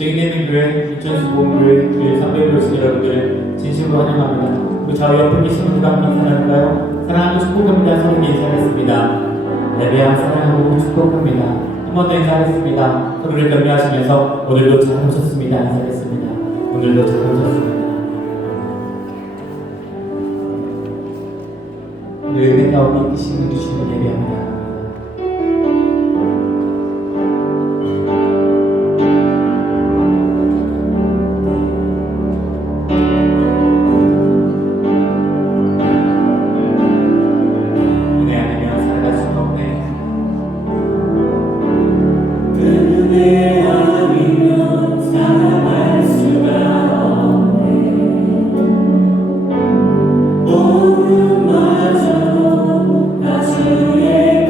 쟁이되는 교회, 유천수 보험교회, 주의 선배 교신 여러분들 진심으로 환영합니다. 그리고 저희 옆에 계신 분들과 함께 인사할까요? 사랑하고 축복합니다. 서로 인사하겠습니다. 예배와 사랑하고 축복합니다. 한 번 더 인사하겠습니다. 서로를 격려하시면서 오늘도 잘 오셨습니다. 인사하겠습니다. 오늘도 잘 오셨습니다. 오늘 은혜 가운데 계시는 주시는 예배합니다. 마저도 나 주의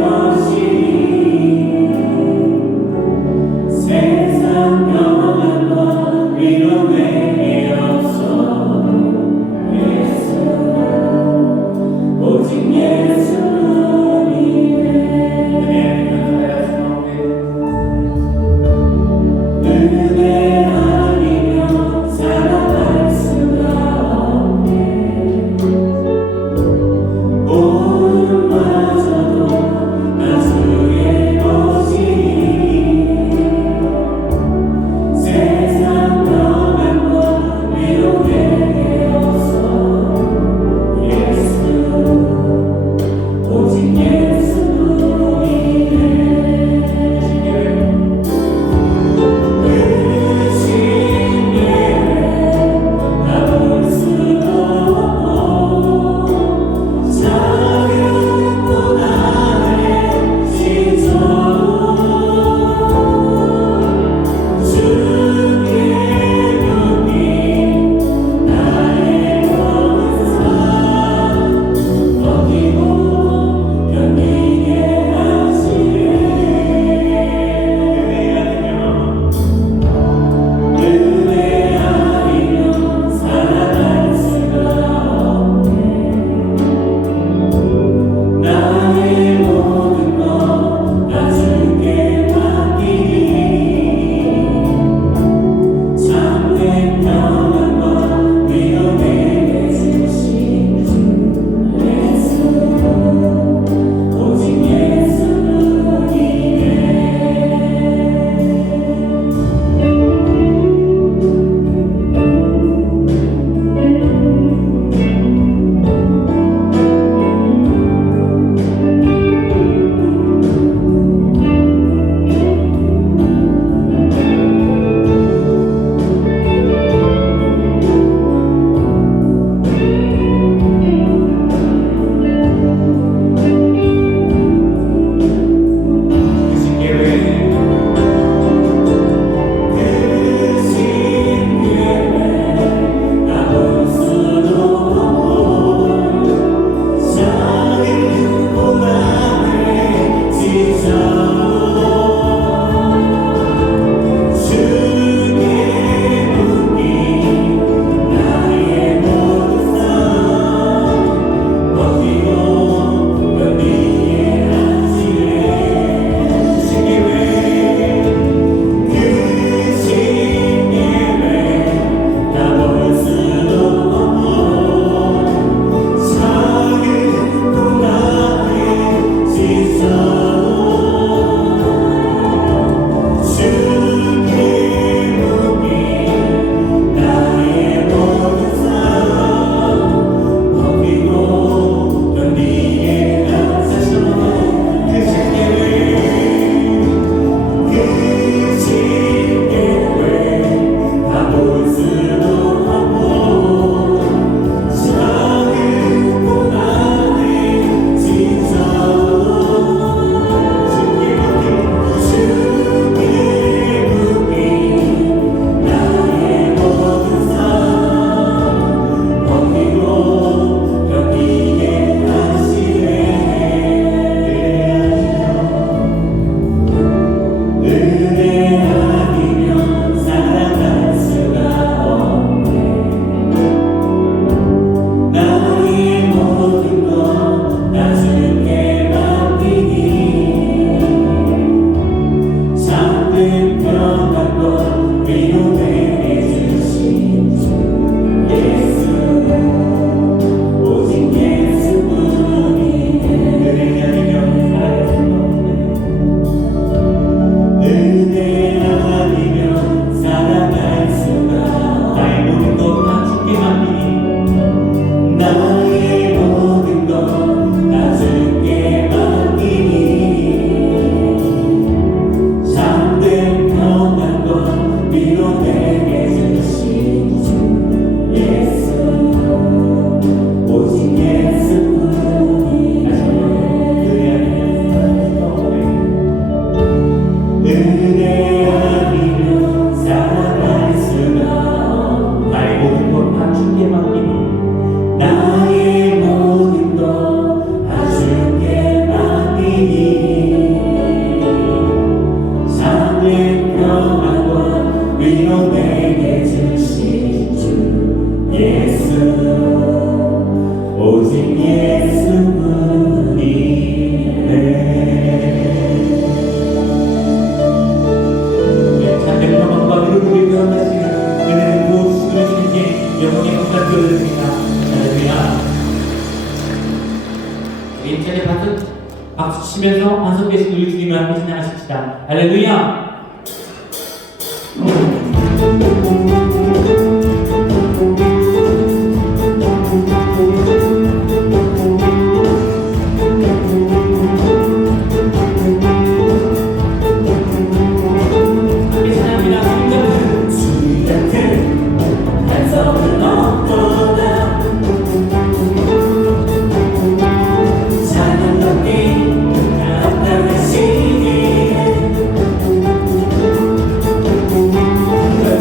치면서 완성되신 우리 주님을 함께 찬양하십시다. 할렐루야.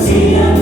Yeah.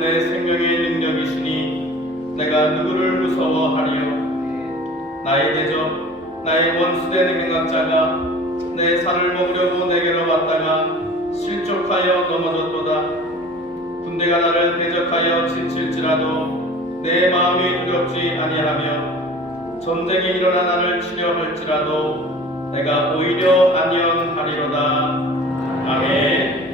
내 생명의 능력이시니 내가 누구를 무서워하리요. 나의 대적, 나의 원수된 행악자가 내 살을 먹으려고 내게로 왔다가 실족하여 넘어졌도다. 군대가 나를 대적하여 지칠지라도 내 마음이 두렵지 아니하며 전쟁이 일어나 나를 치려 할지라도 내가 오히려 안녕하리로다. 아멘.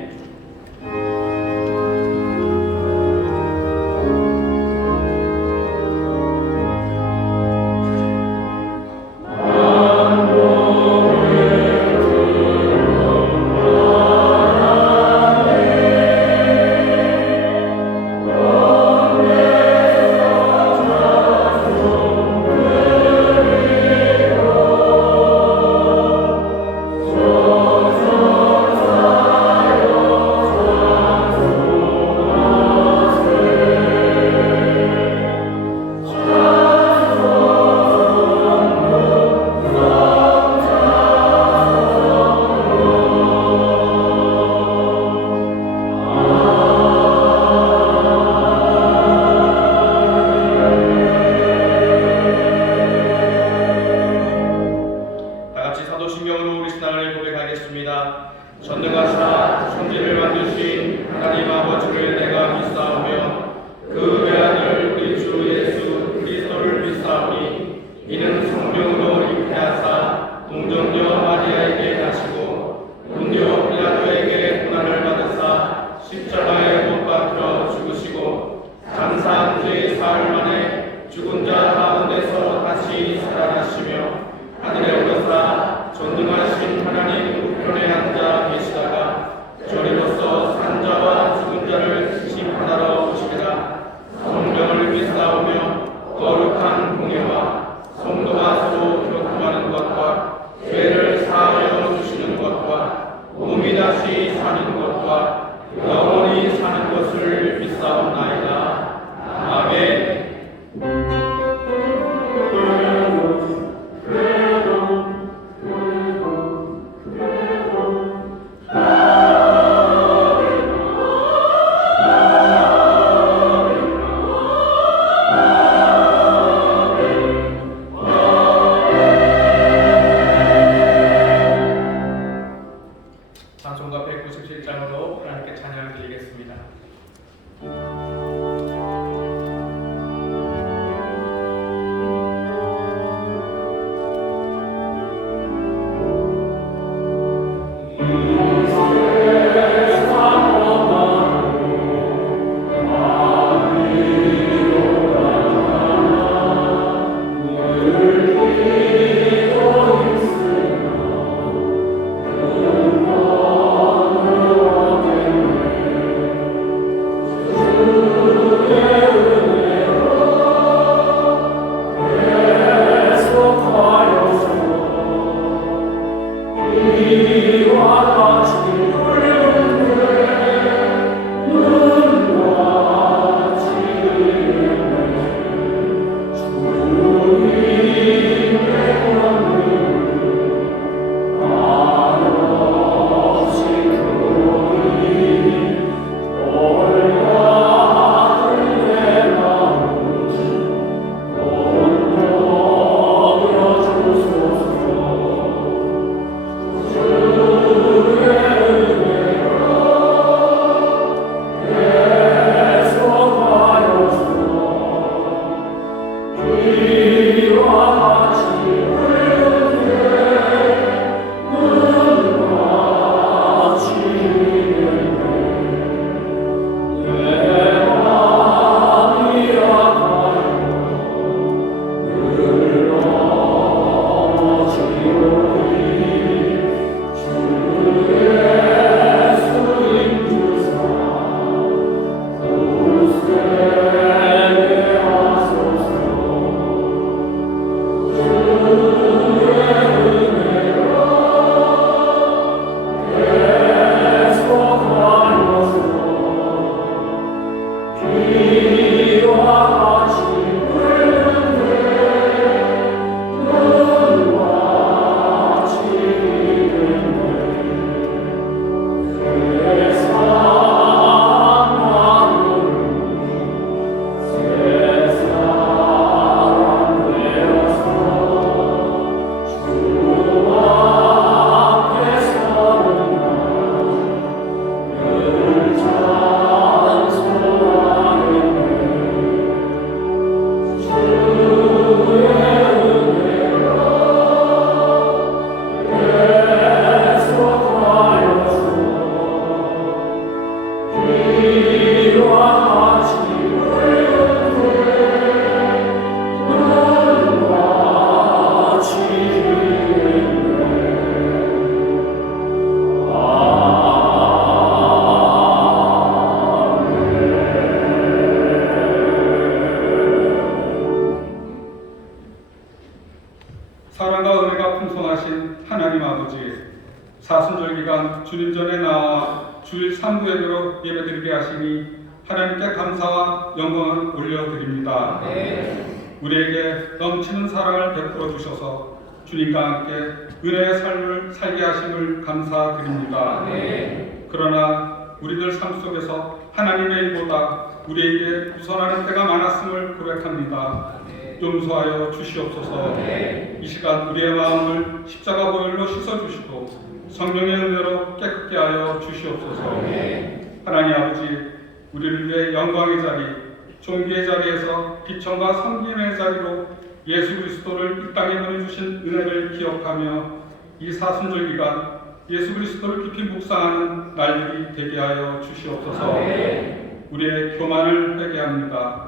사도신경으로 우리 신앙을 고백하겠습니다. 전능하시나 천지를 만드신 하나님 아버지를 내가 믿사오며 그 외아들 우리 주 예수 그리스도를 믿사오니 이는 성령으로 잉태하사 동정녀 마리아에게 나시고 본디오 빌라도에게 고난을 받으사 십자가에 못 박혀 죽으시고 장사한 지 사흘 만에 죽은 자 가운데서 다시 살아나시며 하늘에 오르사 전능하신 하나님 우편에 앉아 계시다가 사랑과 은혜가 풍성하신 하나님 아버지, 사순절 기간 주님 전에 나와 주일 3부 예배로 예배드리게 하시니 하나님께 감사와 영광을 올려드립니다. 우리에게 넘치는 사랑을 베풀어 주셔서 주님과 함께 은혜의 삶을 살게 하심을 감사드립니다. 그러나 우리들 삶 속에서 하나님의 일보다 우리에게 우선하는 때가 많았음을 고백합니다. 용서하여 주시옵소서. 이 시간 우리의 마음을 십자가 보혈로 씻어주시고 성령의 은혜로 깨끗게 하여 주시옵소서. 하나님 아버지, 우리를 위해 영광의 자리, 존귀의 자리에서 비천과 섬김의 자리로 예수 그리스도를 이 땅에 보내주신 은혜를 기억하며 이 사순절 기간 예수 그리스도를 깊이 묵상하는 날들이 되게 하여 주시옵소서. 우리의 교만을 회개합니다.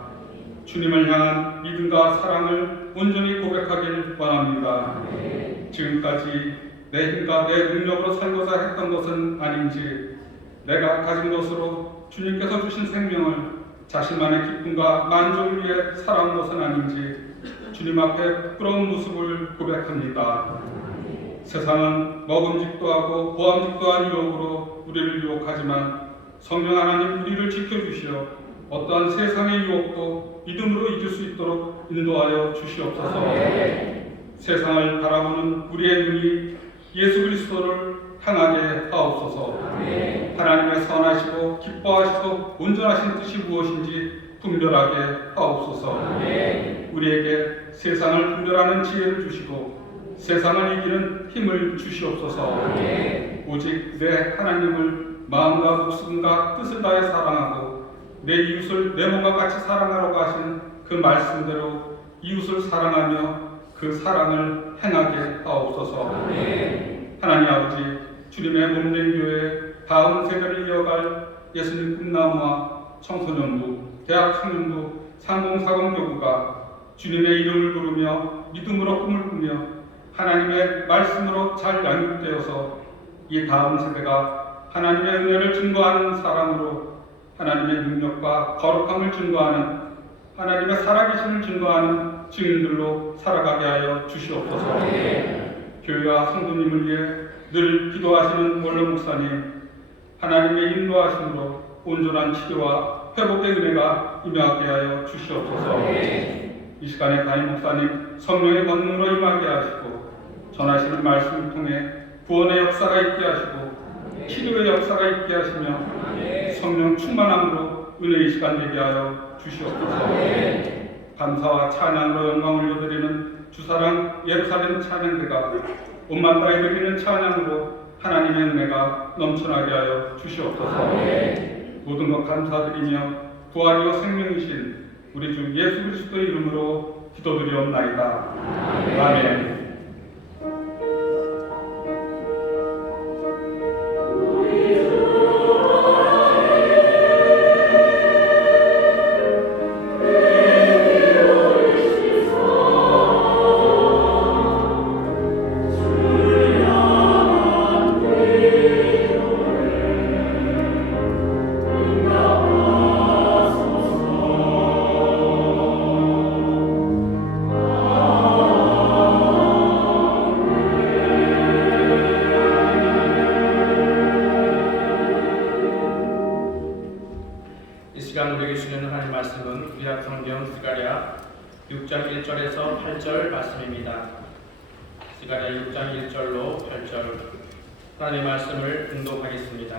주님을 향한 믿음과 사랑을 온전히 고백하길 원합니다. 지금까지 내 힘과 내 능력으로 살고자 했던 것은 아닌지, 내가 가진 것으로 주님께서 주신 생명을 자신만의 기쁨과 만족을 위해 살아온 것은 아닌지 주님 앞에 부끄러운 모습을 고백합니다. 세상은 먹음직도 하고 보암직도 한 유혹으로 우리를 유혹하지만 성령 하나님 우리를 지켜주시어 어떠한 세상의 유혹도 믿음으로 이길 수 있도록 인도하여 주시옵소서. 세상을 바라보는 우리의 눈이 예수 그리스도를 향하게 하옵소서. 하나님의 선하시고 기뻐하시고 온전하신 뜻이 무엇인지 분별하게 하옵소서. 우리에게 세상을 분별하는 지혜를 주시고 세상을 이기는 힘을 주시옵소서. 오직 내 하나님을 마음과 목숨과 뜻을 다해 사랑하고 내 이웃을 내 몸과 같이 사랑하라고 하신 그 말씀대로 이웃을 사랑하며 그 사랑을 행하게 하옵소서. 하나님 아버지, 주님의 몸된 교회 다음 세대를 이어갈 예수님 꿈나무와 청소년부, 대학 청년부, 상공사관교구가 주님의 이름을 부르며 믿음으로 꿈을 꾸며 하나님의 말씀으로 잘 양육되어서 이 다음 세대가 하나님의 은혜를 증거하는 사람으로 하나님의 능력과 거룩함을 증거하는, 하나님의 살아계심을 증거하는 증인들로 살아가게 하여 주시옵소서. 교회와 성도님을 위해 늘 기도하시는 원로 목사님, 하나님의 인도하심으로 온전한 치료와 회복의 은혜가 임하게 하여 주시옵소서. 이 시간에 담임 목사님 성령의 권능으로 임하게 하시고 전하시는 말씀을 통해 구원의 역사가 있게 하시고 치료의 역사가 있게 하시며 성령 충만함으로 은혜의 시간 되게 하여 주시옵소서. 감사와 찬양으로 영광을 올려드리는 주사랑 예루살렘 찬양대가 온만 땅에 드리는 찬양으로 하나님의 은혜가 넘쳐나게 하여 주시옵소서. 모든 것 감사드리며 부활이요 생명이신 우리 주 예수 그리스도의 이름으로 기도드리옵나이다. 아멘. 이 시간 우리에게 주시는 하나님 말씀은 구약성경 스가랴 6장 1절에서 8절 말씀입니다. 스가랴 6장 1절로 8절 하나님의 말씀을 응독하겠습니다.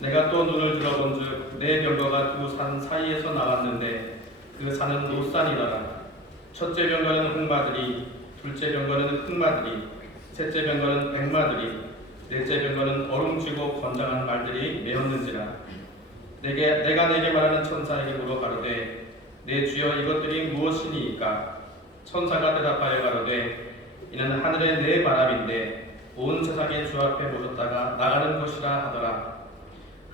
내가 또 눈을 들어본즉 내 병거가 두 산 사이에서 나왔는데 그 산은 노산이더라. 첫째 병거는 홍마들이, 둘째 병거는 흑마들이, 셋째 병거는 백마들이, 넷째 병거는 어룽지고 건장한 말들이 메었는지라. 내가 내게 말하는 천사에게 물어 가로되 내 주여 이것들이 무엇이니이까? 천사가 대답하여 가로되 이는 하늘의 내 바람인데 온 세상의 주 앞에 모셨다가 나가는 것이라 하더라.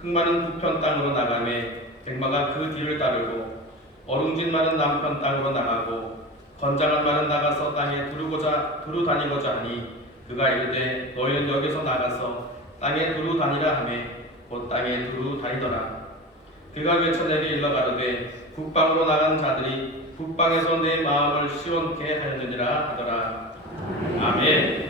흑마는 북편 땅으로 나가매 백마가 그 뒤를 따르고 어룽진 말은 남편 땅으로 나가고 건장한 말은 나가서 땅에 두루 다니고자 하니 그가 이르되 너희는 여기서 나가서 땅에 두루 다니라 하매 곧 땅에 두루 다니더라. 그가 외쳐 내게 일러 가로되 북방으로 나간 자들이 북방에서 내 마음을 시원케 하였느니라 하더라. 아멘.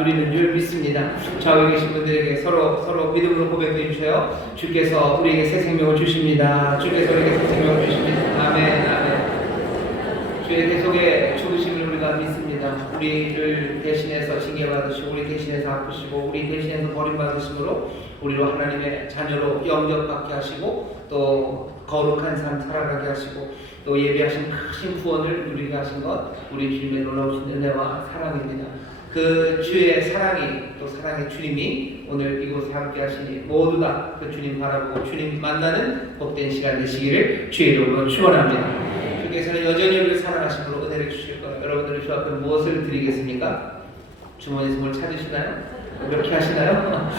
누리는 줄 믿습니다. 좌우에 계신 분들에게 서로 믿음으로 고백해 주세요. 주께서 우리에게 새 생명을 주십니다. 주께서 우리에게 새 생명을 주십니다. 아멘, 아멘. 주의 계속의 죽으심을 우리가 믿습니다. 기도합니다. 우리를 대신해서 징계받으시고 우리 대신해서 아프시고 우리 대신해서 버림받으심으로 우리로 하나님의 자녀로 영접받게 하시고 또 거룩한 삶 살아가게 하시고 또 예비하신 크신 구원을 누리게 하신 것 우리 주님의 놀라우신 은혜와 사랑입니다. 그 주의 사랑이 또 사랑의 주님이 오늘 이곳에 함께 하시니 모두 다 그 주님 바라보고 주님 만나는 복된 시간 되시기를 주의 이름으로 축원합니다. 주께서는 여전히 우리를 사랑하심으로 은혜를 주실 거예요. 여러분들이 주 앞에 무엇을 드리겠습니까? 주머니에서 뭘 찾으시나요? 이렇게 하시나요?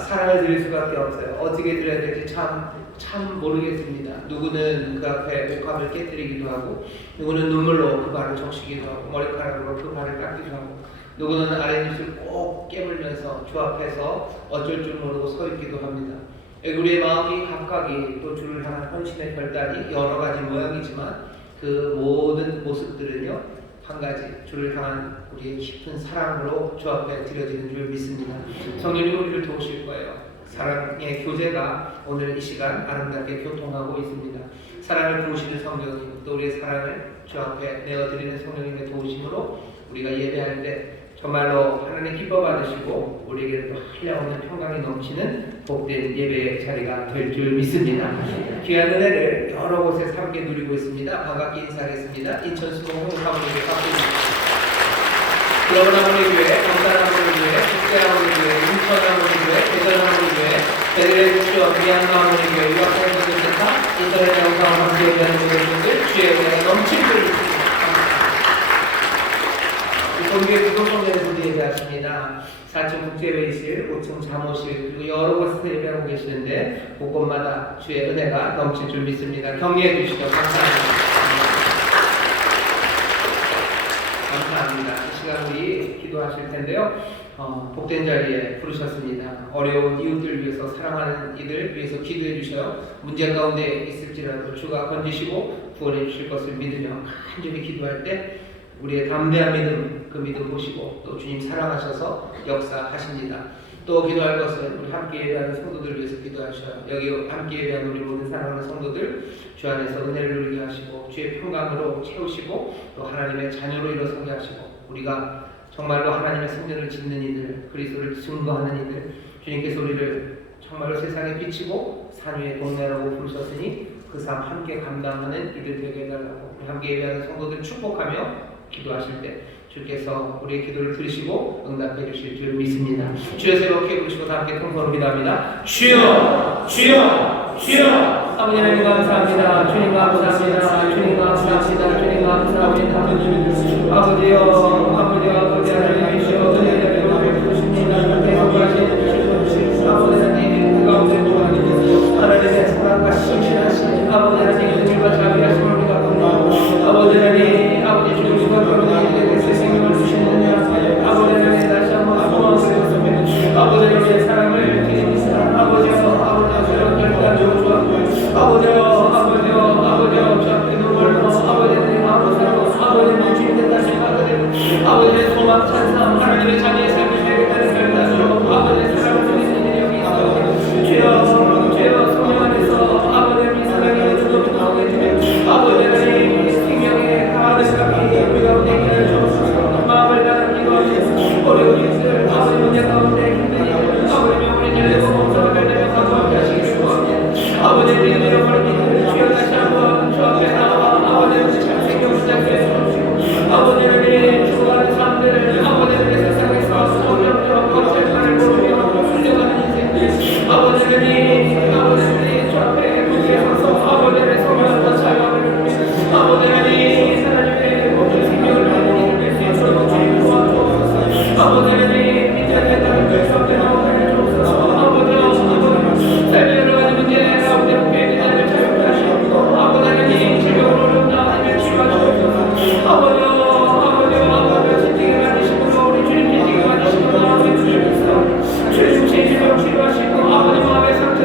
사랑을 드릴 수밖에 없어요. 어떻게 드려야 될지 참 모르겠습니다. 누구는 그 앞에 옥합을 깨뜨리기도 하고, 누구는 눈물로 그 발을 적시기도 하고, 머리카락으로 그 발을 깎기도 하고, 누구는 아랫입술 꼭 깨물면서 주 앞에서 어쩔 줄 모르고 서 있기도 합니다. 우리의 마음이 각각이 또 주를 향한 헌신의 결단이 여러 가지 모양이지만 그 모든 모습들은요 한 가지 주를 향한 우리의 깊은 사랑으로 주 앞에 드려지는 줄 믿습니다. 성령님 우리를 도우실 거예요. 사랑의 교제가 오늘 이 시간 아름답게 교통하고 있습니다. 사랑을 부으시는 성령님 또 우리의 사랑을 주 앞에 내어드리는 성령님의 도우심으로 우리가 예배할 때 정말로 하나님 기뻐 받으시고 우리에게 또 한량없는 평강이 넘치는 복된 예배의 자리가 될 줄 믿습니다. 귀한 은혜를 여러 곳에서 함께 누리고 있습니다. 반갑게 인사하겠습니다. 인천 수봉 홍사모님께 박수입니다. 여러분 하모니교회, 경산 하모니교회, 국제 하모니교회, 인천 하모니교회, 대전 하모니교회, 베들레헴 주여 미얀마 하모니교회, 유학생분들센터, 인터넷 영상을 함께 예배하는 모든 분들 주의 은혜가 넘칠 줄 믿습니다. 본교회 구독성전에서 예배하십니다. 4층 국제회의실, 5층 사무실 그리고 여러 곳에서 예배하고 계시는데 곳곳마다 주의 은혜가 넘칠 줄 믿습니다. 격려해 주시죠. 감사합니다. 이 시간 우리 기도하실 텐데요. 복된 자리에 부르셨습니다. 어려운 이웃들 위해서 사랑하는 이들 위해서 기도해 주셔요. 문제 가운데 있을지라도 주가 건지시고 구원해 주실 것을 믿으며 간절히 기도할 때 우리의 담대한 믿음, 그 믿음 보시고 또 주님 사랑하셔서 역사하십니다. 또 기도할 것은 우리 함께 예배하는 성도들을 위해서 기도하셔요. 여기 함께 예배하는 우리 모든 사랑하는 성도들 주 안에서 은혜를 누리게 하시고 주의 평강으로 채우시고 또 하나님의 자녀로 일어서게 하시고 우리가 정말로 하나님의 성전을 짓는 이들, 그리스도를 증거하는 이들, 주님께서 우리를 정말로 세상에 비치고 산 위의 동네라고 부르셨으니 그 삶 함께 감당하는 이들 되게 해달라고 함께 예배하는 성도들 축복하며 기도하실 때 주께서 우리의 기도를 들으시고 응답해 주실 줄 믿습니다. 주여 새롭게 부르시고 다 함께 통성으로 기도합니다. 주여 주여 주여 아버지 하나님 감사합니다. 주님 감사합니다. 주님 감사합니다. 주님 감사합니다. 아버지여 아버지 하나님이시여 은혜를 베푸십니다. 계속하시는 아버지 하나님 그 가운데 하나님의 사랑과 신실하신 아버지 하나님의 은혜와 자비하심을 우리가 받는 아버지 하나님 아버지 주님 주가 그러는 새 생명을 주시느냐 아버지 하나님 다시 한번 소원하겠습니다. 아버지 하나님의 사랑을 드립니다. 아버지여 결단으로 주옵소서. 아버지여 주 앞에 눈물로 아버지 하나님 아버지는 주님의 다시 받으려 아버지의 소망 찬상 하나님의 자녀의 삶을 되겠다는 결단으로 아버지의 사랑을 드리는 일이 여기 있어 주여 성령 안에서 아버지의 사랑의 주도 나오게 되며 아버지 하나님 생명의 강한 생각이 우리 가운데 있기를 주옵소서. 마음을 다한 기도하시고 어려운 일들 아버지 문제 가운데 힘든 일들 아버지 명을 열고 목숨을 열리며 사도하게 하시기 축원합니다. 아버지 우리의 내려버린 일들 주여 다시 한번 주 앞에 나와 아버지의 참 생명을 시작해 주옵시고 아버지 하나님 죽어가는 삶들 아버지 하나님 세상에서 소명과 거칠판을 모르며 풀려가는 인생들 아버지 하나님 주 앞에 거기에 서서 아버지 하나님 성령과 자유함을 누리며 아버지 하나님 하나님의 모든 생명을 받는 일을 낼수 있도록 주님 도와주옵소서. 아버지 하나님 인자의 땅을 그 앞에 나오게 해주옵소서. 아버지여 삶의 여러 가지 문제 가운데 함께 인자를 자유케 하시옵소서. 아버지 하나님 질병으로 어려운 나라를 치유하시옵소서. 아버지여 진지게 만드시고 우리 주님 진지게 만드시고 나아가게 주시옵소서. 주님 진지로 치료하시고 아버지 마음의 상처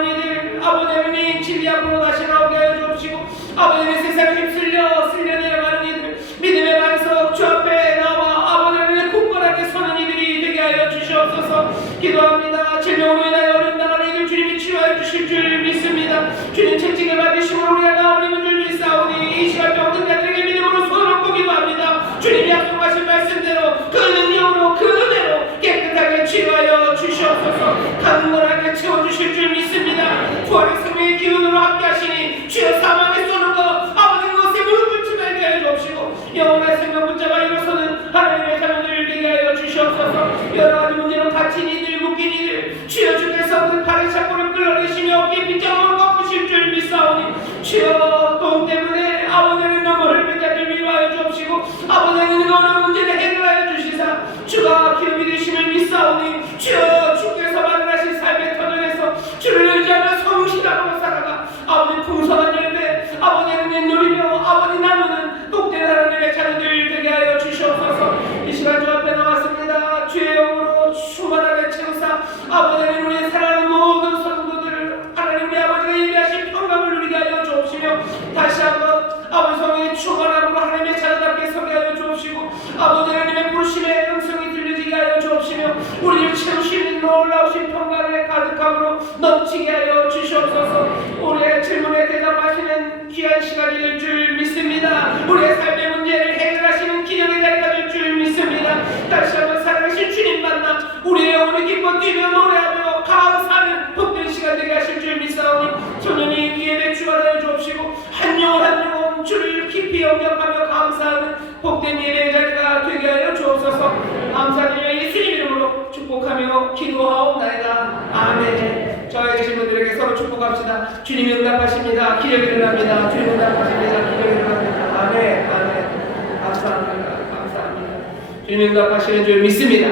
나오는 이들 아버지는 진리 앞으로 다시 나오게 하여 주옵시고 아버지는 세상에 휩쓸려 쓸려내려가는 이들 믿음의 반석 주 앞에 나와 아버지는 굳건하게 서는 이들이 되게 하여 주시옵소서. 기도합니다. 질병으로 인하여 어림당하는 이들 주님이 치유하여 주실 줄 믿습니다. 주님 채찍을 받으심으로 우리가 나아버리는 줄 믿사오니 이 시간 병든 자들에게 믿음으로 손을 얹고 기도합니다. 주님이 약속하신 말씀대로 그 능력으로 그 은혜로 깨끗하게 치유하여 주시옵소서. 강건하게 채워주실 줄 믿습니다. 부활의 생명의 기운으로 함께하시니 주여 사망의 쏘는 것 아버지 것에 무릎 꿇지 말게 하여 주옵시고 영원한 생명 붙잡아 일어서는 하나님의 자녀들 되게 하여 주시옵소서. 여러 가지 문제로 갇힌 이들 묶인 이들 주여 주께서 그 팔의 착고를 끌어내시며 어깨 빗장으로 꺾으실 줄 믿사오니 주여 돈 때문에 아버지는 눈물을 뺀 자들 위로하여 주옵시고 아버지는 어느 문제를 해결하여 주시사 주가 기업이 되심을 믿사오니 주여 주께서 마련하신 삶의 터전에서 주를 의지하며 성실함으로 살아가 아버지 풍성한 열매 아버지는 누리며 아버지 나누는 복된 하나님의 자녀들 되게 하여 주시옵소서. 이 시간 주 앞에 나왔습니다. 주의 영으로 충만하게 채우사 아버지는 우리의 사랑하는 모든 성도들을 하나님 우리 아버지가 예비하신 평강을 누리게 하여 주옵시며 다시 한번 아버지 성령의 충만함으로 하나님의 자녀답게 서게 하여 주옵시고 아버지 하나님의 부르심의 음성이 들려지게 하여 주옵시며 우리를 채우시는 놀라우신 평강의 가득함으로 넘치게 하여 주시옵소서. 우리의 질문에 대답하시는 귀한 시간이 될 줄 믿습니다. 우리의 삶의 문제를 해결하시는 기적의 자리가 될 줄 믿습니다. 다시 한번 살아계신 주님 만나 우리의 영혼이 기뻐 뛰며 노래하며 감사하는 복된 시간 되게 하실 줄 믿사오니 소년이 귀에 맥주가 되어 주옵시고 한 영혼 한 영혼 주를 깊이 영접하며 감사하는 복된 예배의 자리가 되게 하여 주옵소서. 감사드리며 예수님 이름으로 축복하며 기도하옵나이다. 아멘. 저에 계신 분들에게 서로 축복합시다. 주님이 응답하십니다. 기적이 일어납니다. 주님이 응답하십니다. 기적이 일어납니다. 아멘. 아멘. 감사합니다. 감사합니다. 주님이 응답하시는 줄 믿습니다.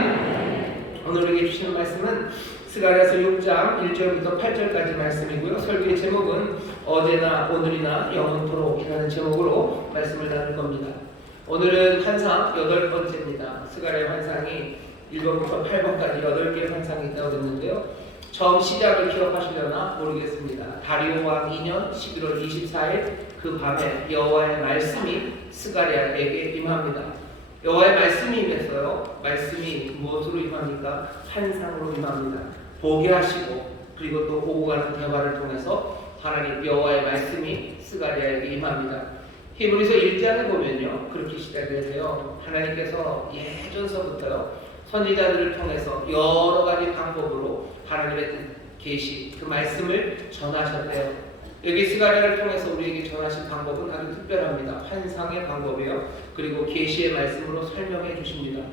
오늘 우리에게 주시는 말씀은 스가랴서 6장 1절부터 8절까지 말씀이고요. 설교의 제목은 어제나 오늘이나 영원토록이라는 제목으로 말씀을 나눌 겁니다. 오늘은 환상 8번째입니다. 스가랴의 환상이 1번부터 8번까지 8개의 환상이 있다고 했는데요. 처음 시작을 기억하시려나 모르겠습니다. 다리오 왕 2년 11월 24일 그 밤에 여호와의 말씀이 스가랴에게 임합니다. 여호와의 말씀이 임해서요. 말씀이 무엇으로 임합니까? 환상으로 임합니다. 보게 하시고 그리고 또 오고 가는 대화를 통해서 하나님 여호와의 말씀이 스가랴에게 임합니다. 히브리서 1장에 보면요. 그렇게 시작을 해요. 하나님께서 예전서부터요. 선지자들을 통해서 여러 가지 방법으로 하나님의 뜻, 계시, 그 말씀을 전하셨대요. 여기 스가랴를 통해서 우리에게 전하신 방법은 아주 특별합니다. 환상의 방법이에요. 그리고 계시의 말씀으로 설명해 주십니다.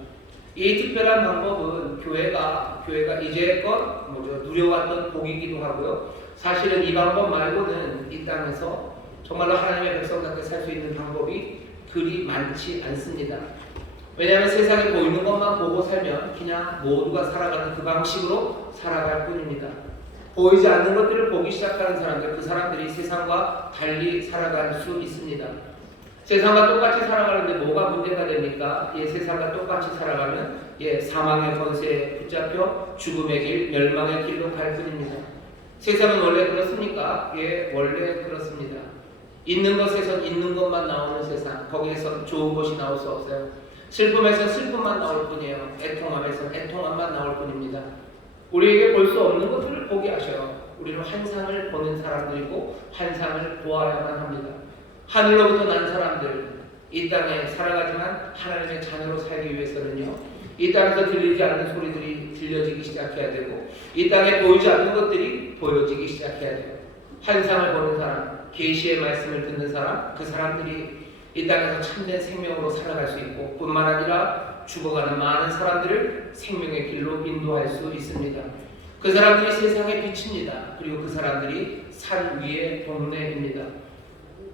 이 특별한 방법은 교회가 이제껏 누려왔던 복이기도 하고요. 사실은 이 방법 말고는 이 땅에서 정말로 하나님의 백성답게 살 수 있는 방법이 그리 많지 않습니다. 왜냐하면 세상에 보이는 것만 보고 살면 그냥 모두가 살아가는 그 방식으로 살아갈 뿐입니다. 보이지 않는 것들을 보기 시작하는 사람들, 그 사람들이 세상과 달리 살아갈 수 있습니다. 세상과 똑같이 살아가는데 뭐가 문제가 됩니까? 세상과 똑같이 살아가면 사망의 권세에 붙잡혀 죽음의 길, 멸망의 길로 갈 뿐입니다. 세상은 원래 그렇습니까? 원래 그렇습니다. 있는 것에선 있는 것만 나오는 세상, 거기에서 좋은 것이 나올 수 없어요. 슬픔에서 슬픔만 나올 뿐이에요. 애통함에서 애통함만 나올 뿐입니다. 우리에게 볼 수 없는 것들을 보게 하셔요. 우리는 환상을 보는 사람들이고 환상을 보아야만 합니다. 하늘로부터 난 사람들, 이 땅에 살아가지만 하나님의 자녀로 살기 위해서는요. 이 땅에서 들리지 않는 소리들이 들려지기 시작해야 되고 이 땅에 보이지 않는 것들이 보여지기 시작해야 돼요. 환상을 보는 사람, 계시의 말씀을 듣는 사람, 그 사람들이 이 땅에서 참된 생명으로 살아갈 수 있고 뿐만 아니라 죽어가는 많은 사람들을 생명의 길로 인도할 수 있습니다. 그 사람들이 세상의 빛입니다. 그리고 그 사람들이 산 위의 동네입니다.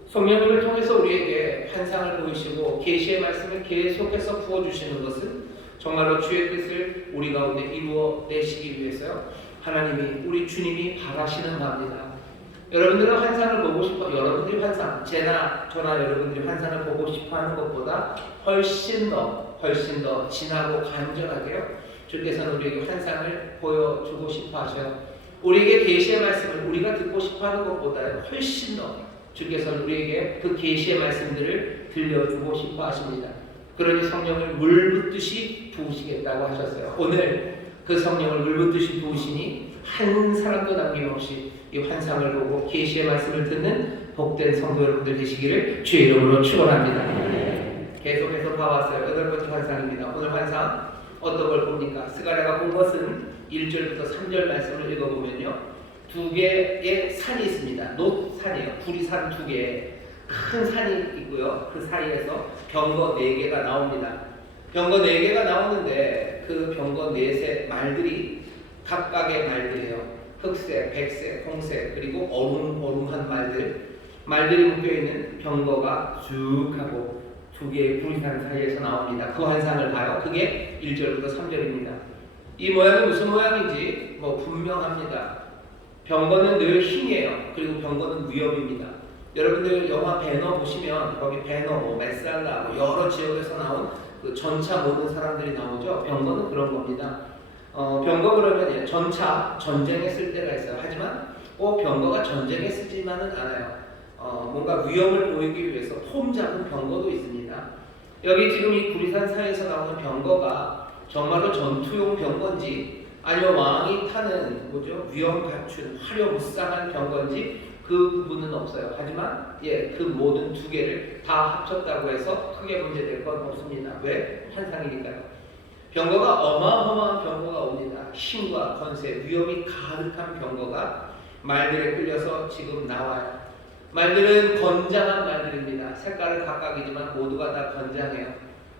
성령님을 통해서 우리에게 환상을 보이시고 계시의 말씀을 계속해서 부어주시는 것은 정말로 주의 뜻을 우리 가운데 이루어내시기 위해서요. 하나님이 우리 주님이 바라시는 바입니다. 여러분들은 환상을 보고 싶어, 여러분들이 환상, 저나 여러분들이 환상을 보고 싶어 하는 것보다 훨씬 더 진하고 간절하게요. 주께서는 우리에게 환상을 보여주고 싶어 하셔요. 우리에게 계시의 말씀을 우리가 듣고 싶어하는 것보다 훨씬 더 주께서는 우리에게 그 계시의 말씀들을 들려주고 싶어 하십니다. 그러니 성령을 물 붓듯이 부으시겠다고 하셨어요. 오늘 그 성령을 물 붓듯이 부으시니 한 사람도 남김없이 이 환상을 보고 계시의 말씀을 듣는 복된 성도 여러분들 되시기를 주의 이름으로 축원합니다. 계속해서 봐왔어요. 8번째 환상입니다. 오늘 환상 어떤 걸 봅니까? 스가랴가 본 것은 1절부터 3절 말씀을 읽어보면요, 두 개의 산이 있습니다. 놋산이에요. 구리산 두 개, 큰 산이 있고요. 그 사이에서 병거 4개가 나옵니다. 병거 4개가 나오는데 그 병거 4세 말들이 각각의 말들이에요. 흑색, 백색, 홍색, 그리고 어rum어rum한 말들이 묶여있는 병거가 쭉 하고 두 개의 구리산 사이에서 나옵니다. 그 환상을 봐요. 그게 1절부터 3절입니다. 이 모양이 무슨 모양인지 분명합니다. 병거는 늘 힘이에요. 그리고 병거는 위협입니다. 여러분들 영화 배너 보시면 거기 배너, 메살라, 여러 지역에서 나온 그 전차 모든 사람들이 나오죠. 병거는 그런 겁니다. 병거 그러면 전차, 전쟁했을 때가 있어요. 하지만 꼭 병거가 전쟁했을지만은 않아요. 뭔가 위험을 보이기 위해서 폼 잡은 병거도 있습니다. 여기 지금 이 구리산 사이에서 나오는 병거가 정말로 전투용 병거인지 아니면 왕이 타는 위험 갖춘 화려무쌍한 병거인지 그 부분은 없어요. 하지만 그 모든 두 개를 다 합쳤다고 해서 크게 문제될 건 없습니다. 왜? 환상이니까요. 병거가 어마어마한 병거가 옵니다. 힘과 권세, 위험이 가득한 병거가 말들에 끌려서 지금 나와요. 말들은 건장한 말들입니다. 색깔은 각각이지만 모두가 다 건장해요.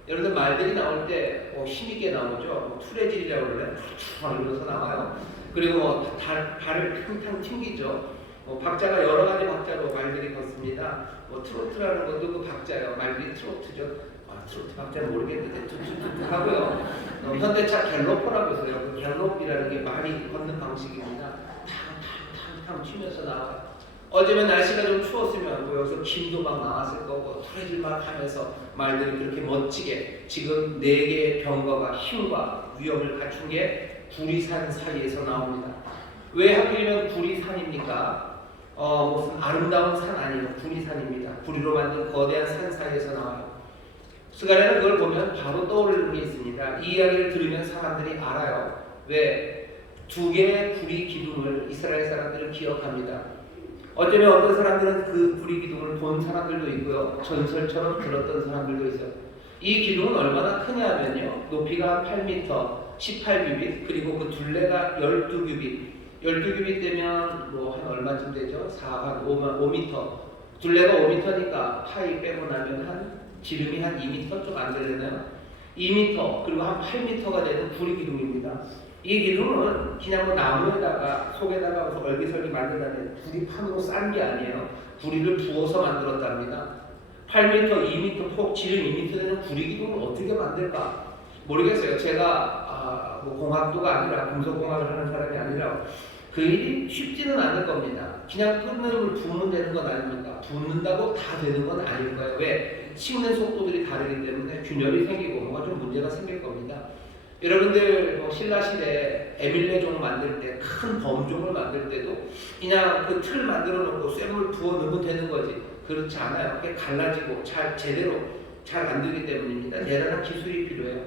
여러분들 말들이 나올 때 힘있게 나오죠. 투레질이라고 그러나요? 이러면서 나와요. 그리고 발을 탕탕 튕기죠. 박자가 여러 가지 박자로 말들이 걷습니다. 트로트라는 것도 그 박자예요. 말들이 트로트죠. 트로트 박자는 모르겠는데 툭툭툭 하고요. 현대차 갤로퍼라고 있어요. 그 갤롭이라는 게 말이 걷는 방식입니다. 탕탕탕탕 튀면서 나와요. 어제는 날씨가 좀 추웠으면 여기서 김도 막 나왔을 거고 투레질 막 하면서 말들이 그렇게 멋지게 지금 4개의 병거가 힘과 위험을 갖춘 게 구리산 사이에서 나옵니다. 왜 하필이면 구리산입니까? 무슨 아름다운 산 아니에요. 구리산입니다. 구리로 만든 거대한 산 사이에서 나와요. 스가랴는 그걸 보면 바로 떠오르는 게 있습니다. 이 이야기를 들으면 사람들이 알아요. 왜? 2개의 구리 기둥을 이스라엘 사람들은 기억합니다. 어쩌면 어떤 사람들은 그 구리 기둥을 본 사람들도 있고요. 전설처럼 들었던 사람들도 있어요. 이 기둥은 얼마나 크냐 하면요. 높이가 8m, 18규빗, 그리고 그 둘레가 12규빗. 12규빗 되면 한 얼마쯤 되죠? 5m. 둘레가 5m니까 파이 빼고 나면 지름이 한 2m 좀 안 되려나요? 2m, 그리고 한 8m가 되는 구리 기둥입니다. 이 기둥은 그냥 나무에다가 속에다가 얼기설기 만든다는 구리판으로 싼 게 아니에요. 구리를 부어서 만들었답니다. 8m, 2m 폭, 지름 2m 되는 구리 기둥을 어떻게 만들까? 모르겠어요. 제가 공학도가 아니라 금속공학을 하는 사람이 아니라 그 일이 쉽지는 않을 겁니다. 그냥 끓는 부으면 되는 건 아닙니까? 붓는다고 다 되는 건 아닐 거예요. 왜? 식는 속도들이 다르기 때문에 균열이 생기고 뭔가 좀 문제가 생길 겁니다. 여러분들 신라시대 에밀레종 만들 때 큰 범종을 만들 때도 그냥 그 틀 만들어 놓고 쇠물 부어 넣으면 되는 거지. 그렇지 않아요. 그게 갈라지고 제대로 잘 안 되기 때문입니다. 대단한 기술이 필요해요.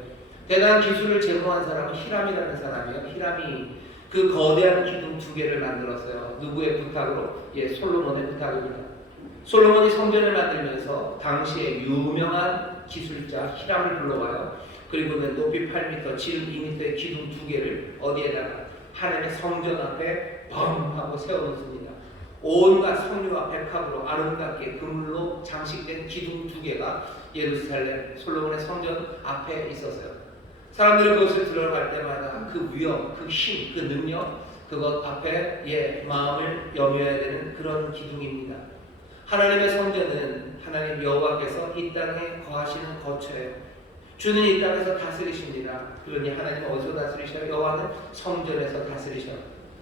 대단한 기술을 제공한 사람은 히람이라는 사람이에요. 히람이 그 거대한 기둥 2개를 만들었어요. 누구의 부탁으로? 솔로몬의 부탁입니다. 솔로몬이 성전을 만들면서 당시에 유명한 기술자 히람을 불러와요. 그리고 높이 8m, 지름 2m의 기둥 2개를 어디에다가? 하나님의 성전 앞에 뻥 하고 세워놓습니다. 온갖 석류 앞에 탑으로 아름답게 금물로 장식된 기둥 2개가 예루살렘 솔로몬의 성전 앞에 있었어요. 사람들이 그것을 들어갈 때마다 그 위험, 그 힘, 그 능력, 그것 앞에 마음을 염려해야 되는 그런 기둥입니다. 하나님의 성전은 하나님 여호와께서 이 땅에 거하시는 거처예요. 주는 이 땅에서 다스리십니다. 그러니 하나님은 어디서 다스리셔요? 여호와는 성전에서 다스리셔요.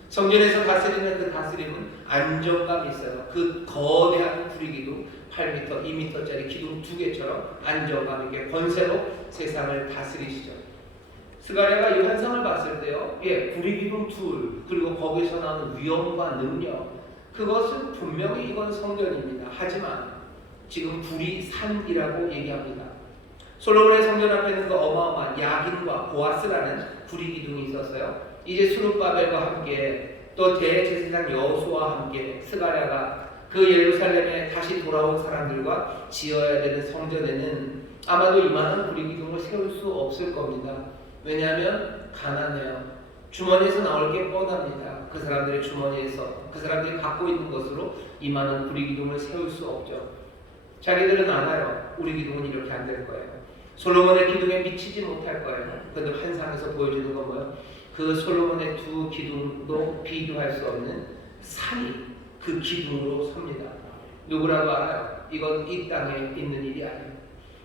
성전에서 다스리는 그 다스림은 안정감이 있어요. 그 거대한 구리기둥 8m, 2m짜리 기둥 2개처럼 안정감 있게 권세로 세상을 다스리시죠. 스가랴가 이 환상을 봤을 때요, 불의 기둥 둘, 그리고 거기서 나오는 위엄과 능력, 그것은 분명히 이건 성전입니다. 하지만 지금 불이 산이라고 얘기합니다. 솔로몬의 성전 앞에 있는 그 어마어마한 야긴과 보아스라는 불의 기둥이 있었어요. 이제 수룹바벨과 함께 또 대제사장 여호수아와 함께 스가랴가 그 예루살렘에 다시 돌아온 사람들과 지어야 되는 성전에는 아마도 이만한 불의 기둥을 세울 수 없을 겁니다. 왜냐하면 가난해요. 주머니에서 나올 게 뻔합니다. 그 사람들의 주머니에서 그 사람들이 갖고 있는 것으로 이만한 불의 기둥을 세울 수 없죠. 자기들은 알아요. 우리 기둥은 이렇게 안 될 거예요. 솔로몬의 기둥에 미치지 못할 거예요. 그런데 환상에서 보여주는 건 뭐예요? 그 솔로몬의 두 기둥도 비교할 수 없는 산이 그 기둥으로 섭니다. 누구라도 알아요? 이건 이 땅에 있는 일이 아니에요.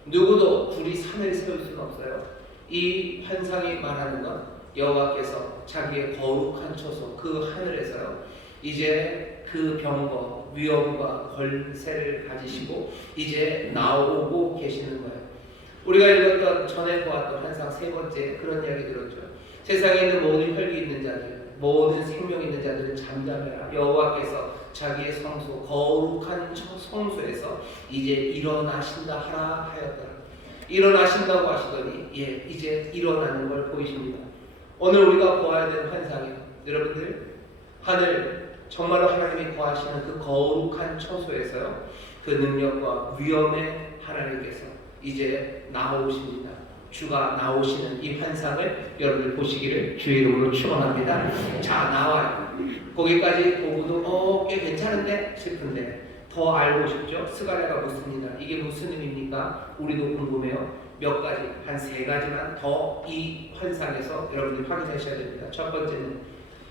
누구도 둘이 산을 세울 수는 없어요. 이 환상이 말하는 건 여호와께서 자기의 거룩한 처소 그 하늘에서요, 이제 그 병거 위엄과 권세를 가지시고 이제 나오고 계시는 거예요. 우리가 읽었던 전에 보았던 환상 세 번째 그런 이야기 들었죠. 세상에 있는 모든 혈기 있는 자들, 모든 생명 있는 자들은 잠잠해라. 여호와께서 자기의 성소 거룩한 성소에서 이제 일어나신다 하라 하였더라. 일어나신다고 하시더니 이제 일어나는 걸 보이십니다. 오늘 우리가 보아야 되는 환상이에요. 여러분들, 하늘 정말로 하나님이 거하시는 그 거룩한 처소에서요, 그 능력과 위엄의 하나님께서 이제 나오십니다. 주가 나오시는 이 환상을 여러분들 보시기를 주의 이름으로 축원합니다. 자, 나와요. 거기까지 보고도 꽤 괜찮은데 싶은데 더 알고 싶죠? 스가랴가 묻습니다. 이게 무슨 의미입니까? 우리도 궁금해요. 몇 가지, 한 세 가지만 더 이 환상에서 여러분들이 확인하셔야 됩니다. 첫 번째는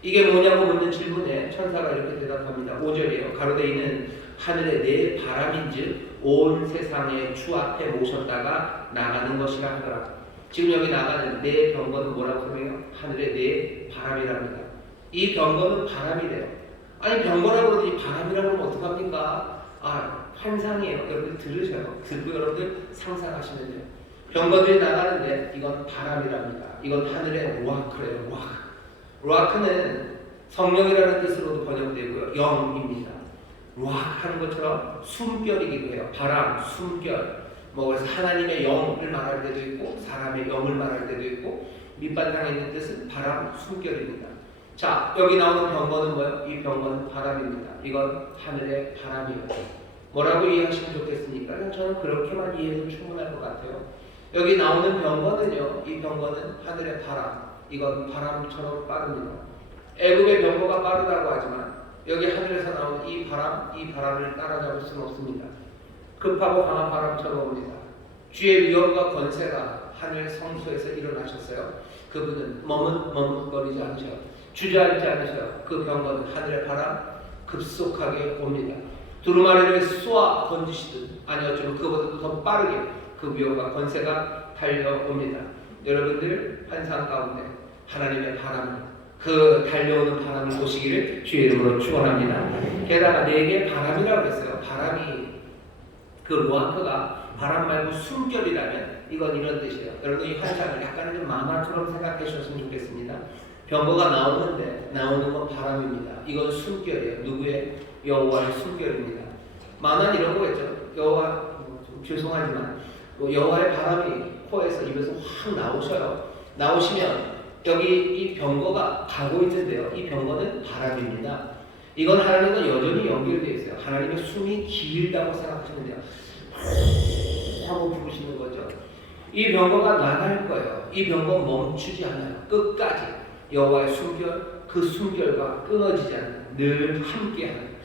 이게 뭐냐고 묻는 질문에 천사가 이렇게 대답합니다. 5절이에요. 가로되 이는 하늘에 내 바람인즉 온 세상의 주 앞에 모셨다가 나가는 것이라 하더라. 지금 여기 나가는 내 병거는 뭐라고 설명해요? 하늘에 내 바람이랍니다. 이 병거는 바람이래요. 아니 병거라고 그러더니 바람이라고 하면 어떡합니까? 환상이에요. 여러분들 들으셔요. 듣고 여러분들 상상하시면 돼요. 병거들이 나가는데 이건 바람이랍니다. 이건 하늘의 루아크래요. 루아크는 성령이라는 뜻으로도 번역되고요. 영입니다. 루아크 하는 것처럼 숨결이기도 해요. 바람, 숨결. 그래서 하나님의 영을 말할 때도 있고 사람의 영을 말할 때도 있고 밑바탕에 있는 뜻은 바람, 숨결입니다. 자, 여기 나오는 병거는 뭐예요? 이 병거는 바람입니다. 이건 하늘의 바람이에요. 뭐라고 이해하시면 좋겠습니까? 저는 그렇게만 이해해도 충분할 것 같아요. 여기 나오는 병거는요, 이 병거는 하늘의 바람, 이건 바람처럼 빠릅니다. 애굽의 병거가 빠르다고 하지만 여기 하늘에서 나오는 이 바람을 따라잡을 수는 없습니다. 급하고 강한 바람처럼 옵니다. 주의 위엄과 권세가 하늘 성소에서 일어나셨어요. 그분은 머뭇거리지 않으셔요. 주저앉지 않으셔요. 그 병거는 하늘의 바람 급속하게 옵니다. 두루마리를 쏘아 던지시듯, 아니 어쩌면 그보다도 더 빠르게 그 위엄과 권세가 달려옵니다. 여러분들 환상 가운데 하나님의 바람, 그 달려오는 바람을 보시기를 주의 이름으로 축원합니다. 게다가 내게 바람이라고 했어요. 바람이 그 루아크가 바람 말고 숨결이라면 이건 이런 뜻이에요. 여러분 이 환상을 약간 좀 만화처럼 생각해 주셨으면 좋겠습니다. 병거가 나오는데 나오는 건 바람입니다. 이건 숨결이에요. 누구의? 여호와의 숨결입니다. 만화는 이런 거겠죠. 여호와, 좀 죄송하지만 여호와의 바람이 코에서 입에서 확 나오셔요. 나오시면 여기 이 병거가 가고 있는데요. 이 병거는 바람입니다. 이건 하나님과 여전히 연결되어 있어요. 하나님의 숨이 길다고 생각하시면 돼요. 하고 부르시는 거죠. 이 병거가 나갈 거예요. 이 병거 멈추지 않아요. 끝까지 여호와의 숨결, 그 숨결과 끊어지지 않아요. 늘 함께하는.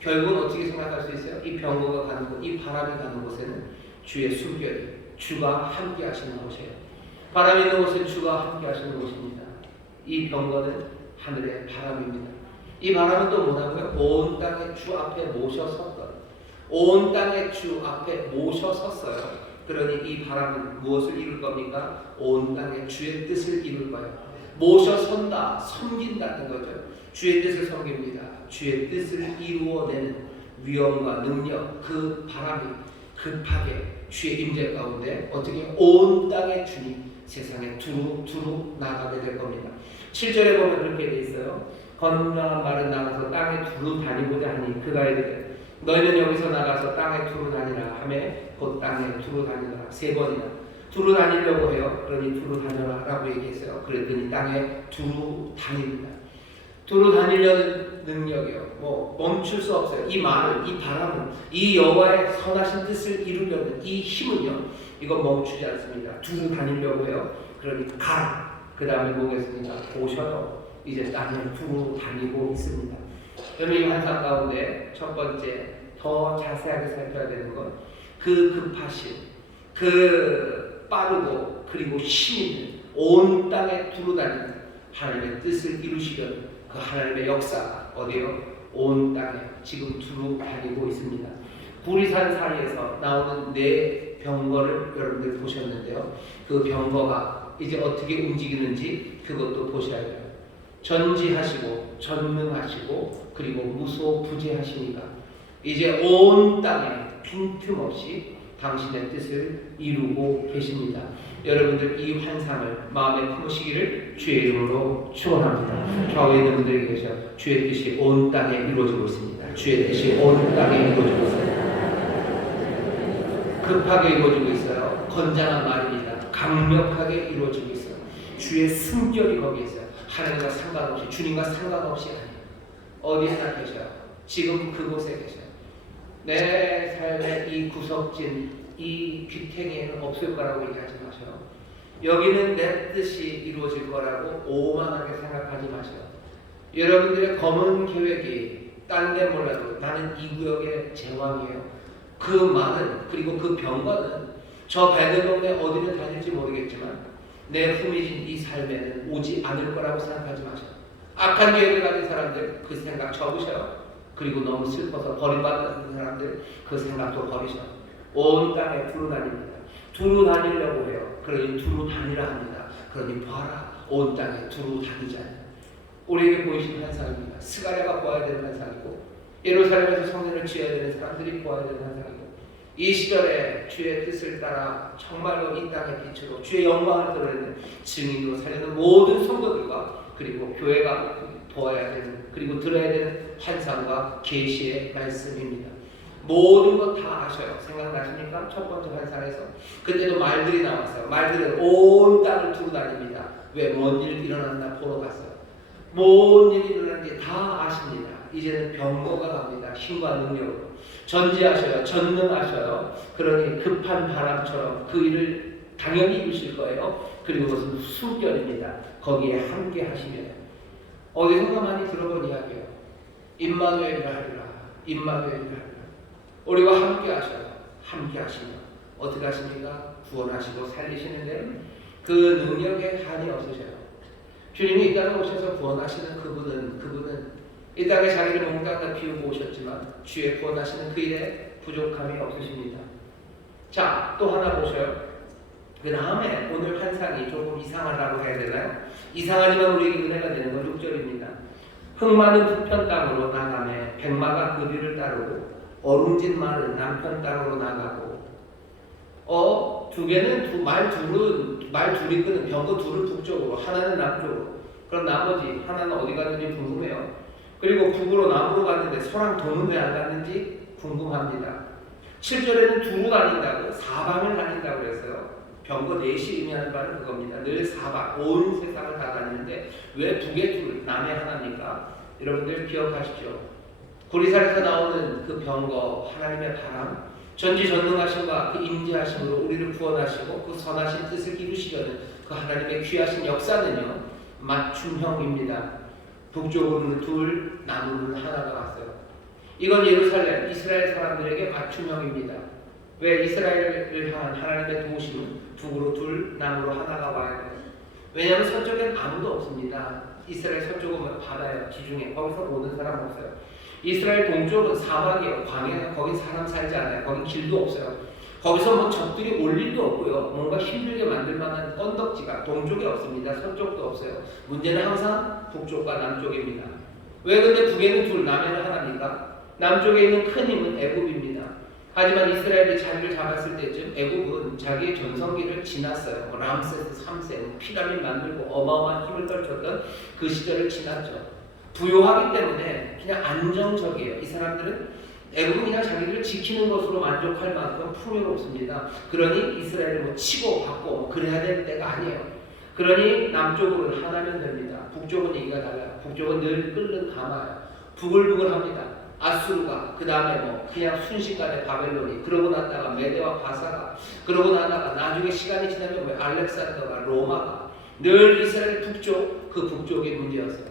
결국은 어떻게 생각할 수 있어요? 이 병거가 가는 곳, 이 바람이 가는 곳에는 주의 숨결이, 주가 함께하시는 곳이에요. 바람이 있는 곳은 주가 함께하시는 곳입니다. 이 병거는 하늘의 바람입니다. 이 바람은 또 뭐냐고요? 온 땅의 주 앞에 모셔섰던, 온 땅의 주 앞에 모셔섰어요. 그러니 이 바람은 무엇을 이룰 겁니까? 온 땅의 주의 뜻을 이룰 거예요. 모셔선다, 섬긴다는 거죠. 주의 뜻을 섬깁니다. 주의 뜻을 이루어내는 위엄과 능력, 그 바람이 급하게 주의 임재 가운데 어떻게 온 땅의 주님 세상에 두루 나가게 될 겁니다. 7절에 보면 그렇게 돼 있어요. 건강한 말은 나가서 땅에 두루 다니고자 하니 그가 이르되 너희는 여기서 나가서 땅에 두루 다니라 하매 곧 땅에 두루 다니라 3번이나 두루 다니려고 해요. 그러니 두루 다녀라 라고 얘기했어요. 그랬더니 땅에 두루 다닙니다. 두루 다니려는 능력이요. 멈출 수 없어요. 이 말은, 이 바람은, 이 여호와의 선하신 뜻을 이루려는 이 힘은요. 이건 멈추지 않습니다. 두루 다니려고 해요. 그러니 가라. 그 다음에 뭐겠습니까? 보셔요. 이제 땅에 두루 다니고 있습니다. 그러면 이 환상 가운데 첫 번째 더 자세하게 살펴야 되는 건 그 급하신, 그 빠르고 그리고 힘 있는 온 땅에 두루 다니는 하나님의 뜻을 이루시려는 그 하나님의 역사가 어디요? 온 땅에 지금 두루 다니고 있습니다. 구리산 사이에서 나오는 4병거를 여러분들 보셨는데요. 그 병거가 이제 어떻게 움직이는지 그것도 보셔야 돼요. 전지하시고 전능하시고 그리고 무소부재하시니까 이제 온 땅에 빈틈없이 당신의 뜻을 이루고 계십니다. 여러분들 이 환상을 마음에 품으시기를 주의 이름으로 축원합니다. 좌우에 있는 분들에게 계셔 주의 뜻이 온 땅에 이루어지고 있습니다. 주의 뜻이 온 땅에 이루어지고 있습니다. 급하게 이루어지고 있어요. 건장한 말입니다. 강력하게 이루어지고 있어요. 주의 숨결이 거기에 있어요. 하나님과 상관없이 주님과 상관없이 아니에요. 어디에나 계셔요. 지금 그곳에 계셔요. 내 삶의 이 구석진 이 귀탱이에는 없을 거라고 얘기하지 마세요. 여기는 내 뜻이 이루어질 거라고 오만하게 생각하지 마세요. 여러분들의 검은 계획이 딴 데 몰라도 나는 이 구역의 제왕이에요. 그 말은 그리고 그 병거는 저 베들레헴에 어디를 다닐지 모르겠지만 내 품이진 이 삶에는 오지 않을 거라고 생각하지 마세요. 악한 계획을 가진 사람들 그 생각 접으셔요. 그리고 너무 슬퍼서 버림받는 사람들 그 생각도 버리셔. 온 땅에 두루 다닙니다. 두루 다니려고 해요. 그러니 두루 다니라 합니다. 그러니 봐라. 온 땅에 두루 다니자. 우리에게 보이시는 환상입니다. 스가랴가 보아야 되는 환상이고 예루살렘에서 성전을 지어야 되는 사람들이 보아야 되는 환상이고 이 시절에 주의 뜻을 따라 정말로 이 땅의 빛으로 주의 영광을 드러내는 증인으로 살리는 모든 성도들과 그리고 교회가 보아야 되는 그리고 들어야 되는 환상과 계시의 말씀입니다. 모든 것 다 아셔요. 생각나십니까? 첫 번째 환상에서 그때도 말들이 나왔어요. 말들은 온 땅을 두루 다닙니다. 왜? 뭔 일 일어났나 보러 갔어요. 뭔 일이 일어났는지 다 아십니다. 이제는 병거가 갑니다. 힘과 능력으로 전지하셔요. 전능하셔요. 그러니 급한 바람처럼 그 일을 당연히 이루실 거예요. 그리고 그것은 숨결입니다. 거기에 함께 하시면 어디선가 많이 들어본 이야기예요. 임마누엘이라 하리라. 임마누엘이라 하리라. 우리와 함께 하셔요. 함께 하시면 어떻게 하십니까? 구원하시고 살리시는데 그 능력에 한이 없으셔요. 주님이 이 땅에 오셔서 구원하시는 그분은 이 땅에 자기를 몽땅 비우고 오셨지만 주의 구원하시는 그 일에 부족함이 없으십니다. 자, 또 하나 보셔요. 그 다음에 오늘 환상이 조금 이상하다고 해야 되나요? 이상하지만 우리에게 은혜가 되는 건 6절입니다. 흙 많은 북편 땅으로 나가매 백마가 그 뒤를 따르고 어룽진 말은 남편 땅으로 나가고 두 개는 말 둘이 끄는 병거 둘을 북쪽으로 하나는 남쪽으로 그럼 나머지 하나는 어디 갔는지 궁금해요. 그리고 북으로 남으로 갔는데 서랑 동은 왜 안 갔는지 궁금합니다. 7절에는 두루 다닌다고 사방을 다닌다고 그랬어요. 병거 넷이 의미하는 바는 그겁니다. 늘 사방 온 세상을 다 다니는데 왜 북의 둘 남의 하나입니까? 여러분들 기억하십시오. 구리산에서 나오는 그 병거 하나님의 바람 전지전능하심과 그 임재하심으로 우리를 구원하시고 그 선하신 뜻을 이루시려는 그 하나님의 귀하신 역사는요 맞춤형입니다. 북쪽으로는 둘, 남으로는 하나가 왔어요. 이건 예루살렘, 이스라엘 사람들에게 맞춤형입니다. 왜 이스라엘을 향한 하나님의 도우심은 북으로 둘, 남으로 하나가 와야 돼요. 왜냐하면 서쪽엔 아무도 없습니다. 이스라엘 서쪽은 바다예요. 지중해. 거기서 오는 사람 없어요. 이스라엘 동쪽은 사막이에요. 광야예요. 거긴 사람 살지 않아요. 거긴 길도 없어요. 거기서 뭐 적들이 올 일도 없고요. 뭔가 힘들게 만들 만한 건덕지가 동쪽에 없습니다. 서쪽도 없어요. 문제는 항상 북쪽과 남쪽입니다. 왜 근데 북에는 둘, 남에는 하나입니까? 남쪽에 있는 큰 힘은 애굽입니다. 하지만 이스라엘이 자기를 잡았을 때쯤 애국은 자기의 전성기를 지났어요. 람세스 3세, 피라미드 만들고 어마어마한 힘을 떨쳤던 그 시절을 지났죠. 부요하기 때문에 그냥 안정적이에요. 이 사람들은 애국은 그냥 자기들을 지키는 것으로 만족할 만큼 풍요롭습니다. 그러니 이스라엘을 뭐 치고 받고 뭐 그래야 될 때가 아니에요. 그러니 남쪽으로는 하나면 됩니다. 북쪽은 얘기가 달라요. 북쪽은 늘 끓는 가마예요. 부글부글합니다. 아수르가, 그 다음에 뭐 그냥 순식간에 바벨론이, 그러고 났다가 메대와 바사가, 그러고 나다가 나중에 시간이 지나면 뭐 알렉산더가, 로마가, 늘 이스라엘 북쪽, 그 북쪽의 문제였어요.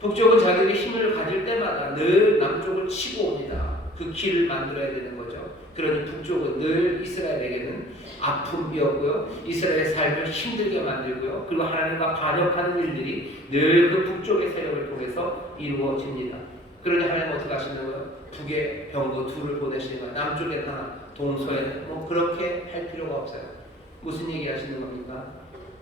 북쪽은 자기의 힘을 가질 때마다 늘 남쪽을 치고 옵니다. 그 길을 만들어야 되는 거죠. 그러니 북쪽은 늘 이스라엘에게는 아픔이었고요. 이스라엘의 삶을 힘들게 만들고요. 그리고 하나님과 반역하는 일들이 늘 그 북쪽의 세력을 통해서 이루어집니다. 그러니 하나님 어떻게 하시는 거예요? 북에 병거 둘을 보내시는 거예요. 남쪽에 하나, 동서에 뭐 그렇게 할 필요가 없어요. 무슨 얘기 하시는 겁니까?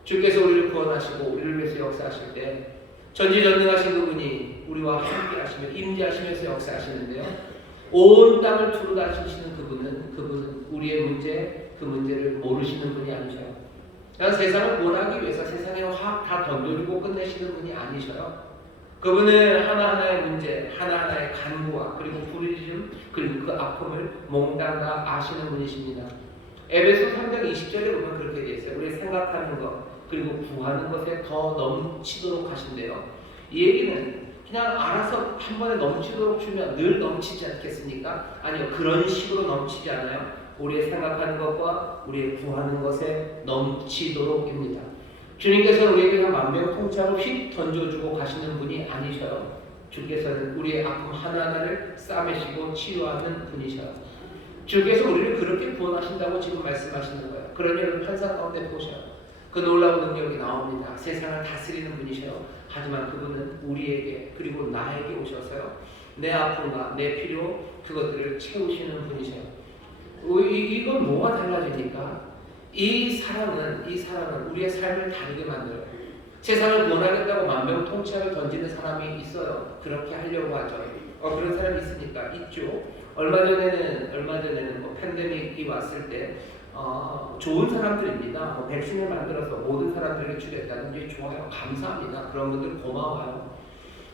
주께서 우리를 구원하시고 우리를 위해서 역사하실 때 전지전능하신 그분이 우리와 함께 하시며 임재하시면서 역사하시는데요. 온 땅을 두루 다스리시는 그분은 우리의 문제, 그 문제를 모르시는 분이 아니셔요. 그냥 세상을 구원하기 위해서 세상에 확 다 던져주고 끝내시는 분이 아니셔요. 그분은 하나하나의 문제, 하나하나의 간구와 그리고 불의심, 그리고 그 아픔을 몽땅 다 아시는 분이십니다. 에베소 3장 20절에 보면 그렇게 되어 있어요. 우리 생각하는 것, 그리고 구하는 것에 더 넘치도록 하신대요. 이 얘기는 그냥 알아서 한 번에 넘치도록 주면 늘 넘치지 않겠습니까? 아니요, 그런 식으로 넘치지 않아요. 우리의 생각하는 것과 우리의 구하는 것에 넘치도록입니다. 주님께서는 우리에게 만병통치약을 휙 던져주고 가시는 분이 아니셔요. 주께서는 우리의 아픔 하나하나를 싸매시고 치유하는 분이셔요. 주께서 우리를 그렇게 구원하신다고 지금 말씀하시는 거예요. 그러니 여러분 환상 가운데 보셔요. 그 놀라운 능력이 나옵니다. 세상을 다스리는 분이셔요. 하지만 그분은 우리에게 그리고 나에게 오셔서요. 내 아픔과 내 필요 그것들을 채우시는 분이셔요. 이건 뭐가 달라지니까? 이 사랑은 우리의 삶을 다르게 만들어요. 세상을 구원하겠다고 만병통치약을 던지는 사람이 있어요. 그렇게 하려고 하죠. 그런 사람이 있으니까 있죠. 얼마 전에는 뭐 팬데믹이 왔을 때 좋은 사람들입니다. 뭐 백신을 만들어서 모든 사람들에게 주겠다는 게 좋아요. 감사합니다. 그런 분들 고마워요.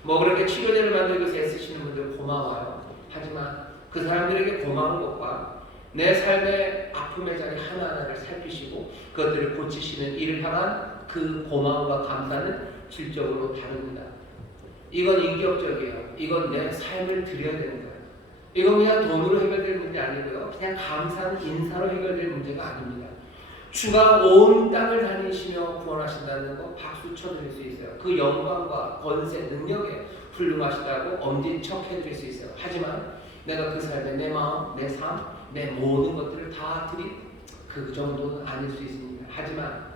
뭐 그렇게 치료제를 만들기 위해서 애쓰시는 분들 고마워요. 하지만 그 사람들에게 고마운 것과 내 삶의 아픔의 자리 하나하나를 살피시고 그것들을 고치시는 일을 향한 그 고마움과 감사는 질적으로 다릅니다. 이건 인격적이에요. 이건 내 삶을 드려야 되는 거예요. 이건 그냥 돈으로 해결될 문제 아니고요. 그냥 감사는 인사로 해결될 문제가 아닙니다. 주가 온 땅을 다니시며 구원하신다는 거 박수 쳐드릴 수 있어요. 그 영광과 권세, 능력에 훌륭하시다고 엄지척 해드릴 수 있어요. 하지만 내가 그 삶에 내 마음, 내 삶, 내 모든 것들을 다 드린 그 정도는 아닐 수 있습니다. 하지만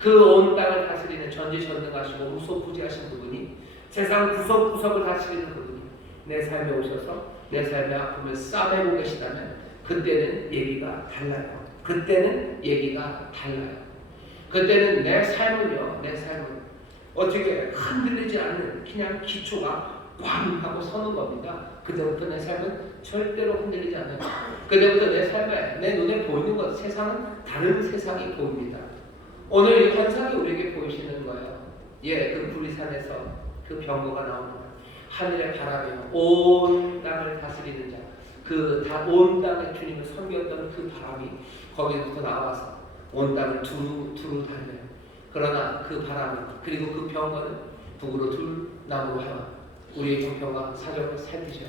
그 온 땅을 다스리는 전지전능하시고 무소부지하신 그분이 세상 구석구석을 다스리는 그분이 내 삶에 오셔서 내 삶의 아픔을 싸매고 계시다면 그때는 얘기가 달라요. 그때는 내 삶은 어떻게 흔들리지 않는 그냥 기초가 꽝 하고 서는 겁니다. 그때부터 내 삶은 절대로 흔들리지 않아요. 그때부터 내 삶에 내 눈에 보이는 것, 세상은 다른 세상이 보입니다. 오늘 이 환상이 우리에게 보이시는 거예요. 그 구리산에서 그 병거가 나옵니다. 하늘의 바람이요, 온 땅을 다스리는 자, 온 땅에 주님을 섬겼던 그 바람이 거기부터 나와서 온 땅을 두루 달려요. 그러나 그 바람은, 그리고 그 병거는 북으로 둘, 남으로 하나, 우리의 형편과 사정을 살피셔요.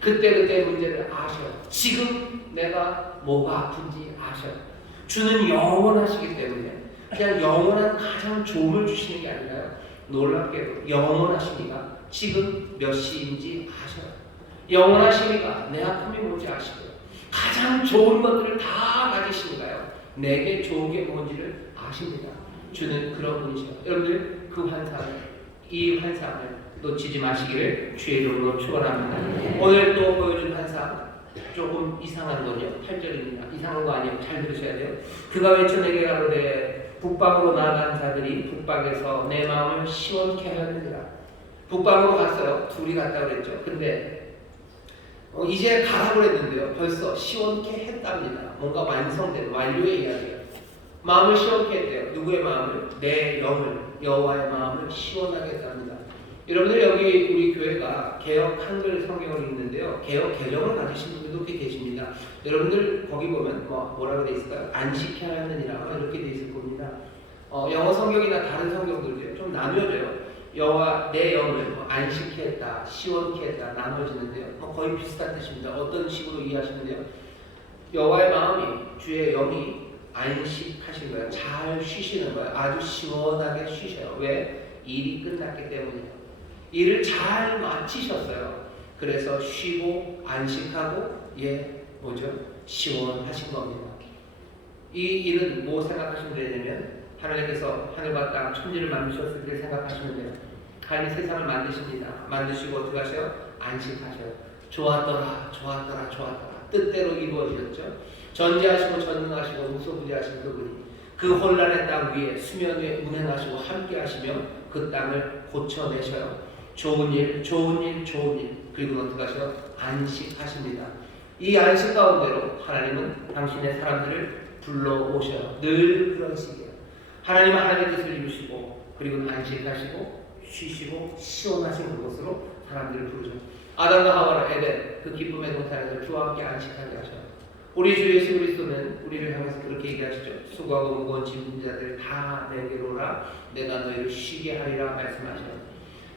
그때 문제를 아셔요. 지금 내가 뭐가 아픈지 아셔요. 주는 영원하시기 때문에 그냥 영원한 가장 좋음을 주시는 게 아니라요. 놀랍게도 영원하시니까 지금 몇 시인지 아셔요. 영원하시니까 내 아픔이 뭔지 아시고요. 가장 좋은 것들을 다 가지시니까요. 내게 좋은 게 뭔지를 아십니다. 주는 그런 분이셔요. 여러분들 이 환상을 놓치지 마시기를 주의 이름으로 축원합니다. 오늘 또 보여준 환상 조금 이상한 거죠. 8절입니다. 이상한 거 아니에요. 잘 들으셔야 돼요. 그가 외쳐 내게 가로되 북방으로 나아간 자들이 북방에서 내 마음을 시원케 하였느니라. 북방으로 갔어요. 둘이 갔다 그랬죠. 근데 이제 가라고 했는데요. 벌써 시원케 했답니다. 뭔가 완성된 완료의 이야기예요. 마음을 시원케 했대요. 누구의 마음을? 내 영을, 여호와의 마음을 시원하게 했답니다. 여러분들 여기 우리 교회가 개역 한글 성경을 읽는데요. 개역 개정을 가지신 분들도 꽤 계십니다. 여러분들 거기 보면 뭐라고 돼 있을까요? 안식해야 하느니라 이렇게 돼 있을 겁니다. 영어 성경이나 다른 성경들도 좀 나뉘어져요. 여호와 내 영을 안식케 했다, 시원케 했다 나눠지는데요. 거의 비슷한 뜻입니다. 어떤 식으로 이해하시는데요? 여호와의 마음이 주의 영이 안식하신 거예요. 잘 쉬시는 거예요. 아주 시원하게 쉬셔요. 왜? 일이 끝났기 때문이에요. 일을 잘 마치셨어요. 그래서 쉬고 안식하고 뭐죠? 시원하신 겁니다. 이 일은 뭐 생각하시면 되냐면 하나님께서 하늘과 땅 천지를 만드셨을 때 생각하시면 돼요. 하나님 세상을 만드십니다. 만드시고 어떻게 하셔요? 안식하셔요. 좋았더라, 좋았더라, 좋았더라. 뜻대로 이루어지셨죠. 전지하시고 전능하시고 무소부지하신 그분이 그 혼란의 땅 위에 수면 위에 운행하시고 함께 하시며 그 땅을 고쳐내셔요. 좋은 일, 좋은 일, 좋은 일. 그리고 어떻게 하셔요? 안식하십니다. 이 안식 가운데로 하나님은 당신의 사람들을 불러오셔요. 늘 그런 식이에요. 하나님은 하나님의 뜻을 이루시고 그리고 안식하시고 쉬시고 시원하신 그곳으로 사람들을 부르셔요. 아담과 하와를 에덴 그 기쁨의 동산에서 주와 함께 안식하게 하셔요. 우리 주 예수 그리스도는 우리를 향해서 그렇게 얘기하시죠. 수고하고 무거운 짐진 자들 다 내게로 오라 내가 너희를 쉬게 하리라 말씀하셔요.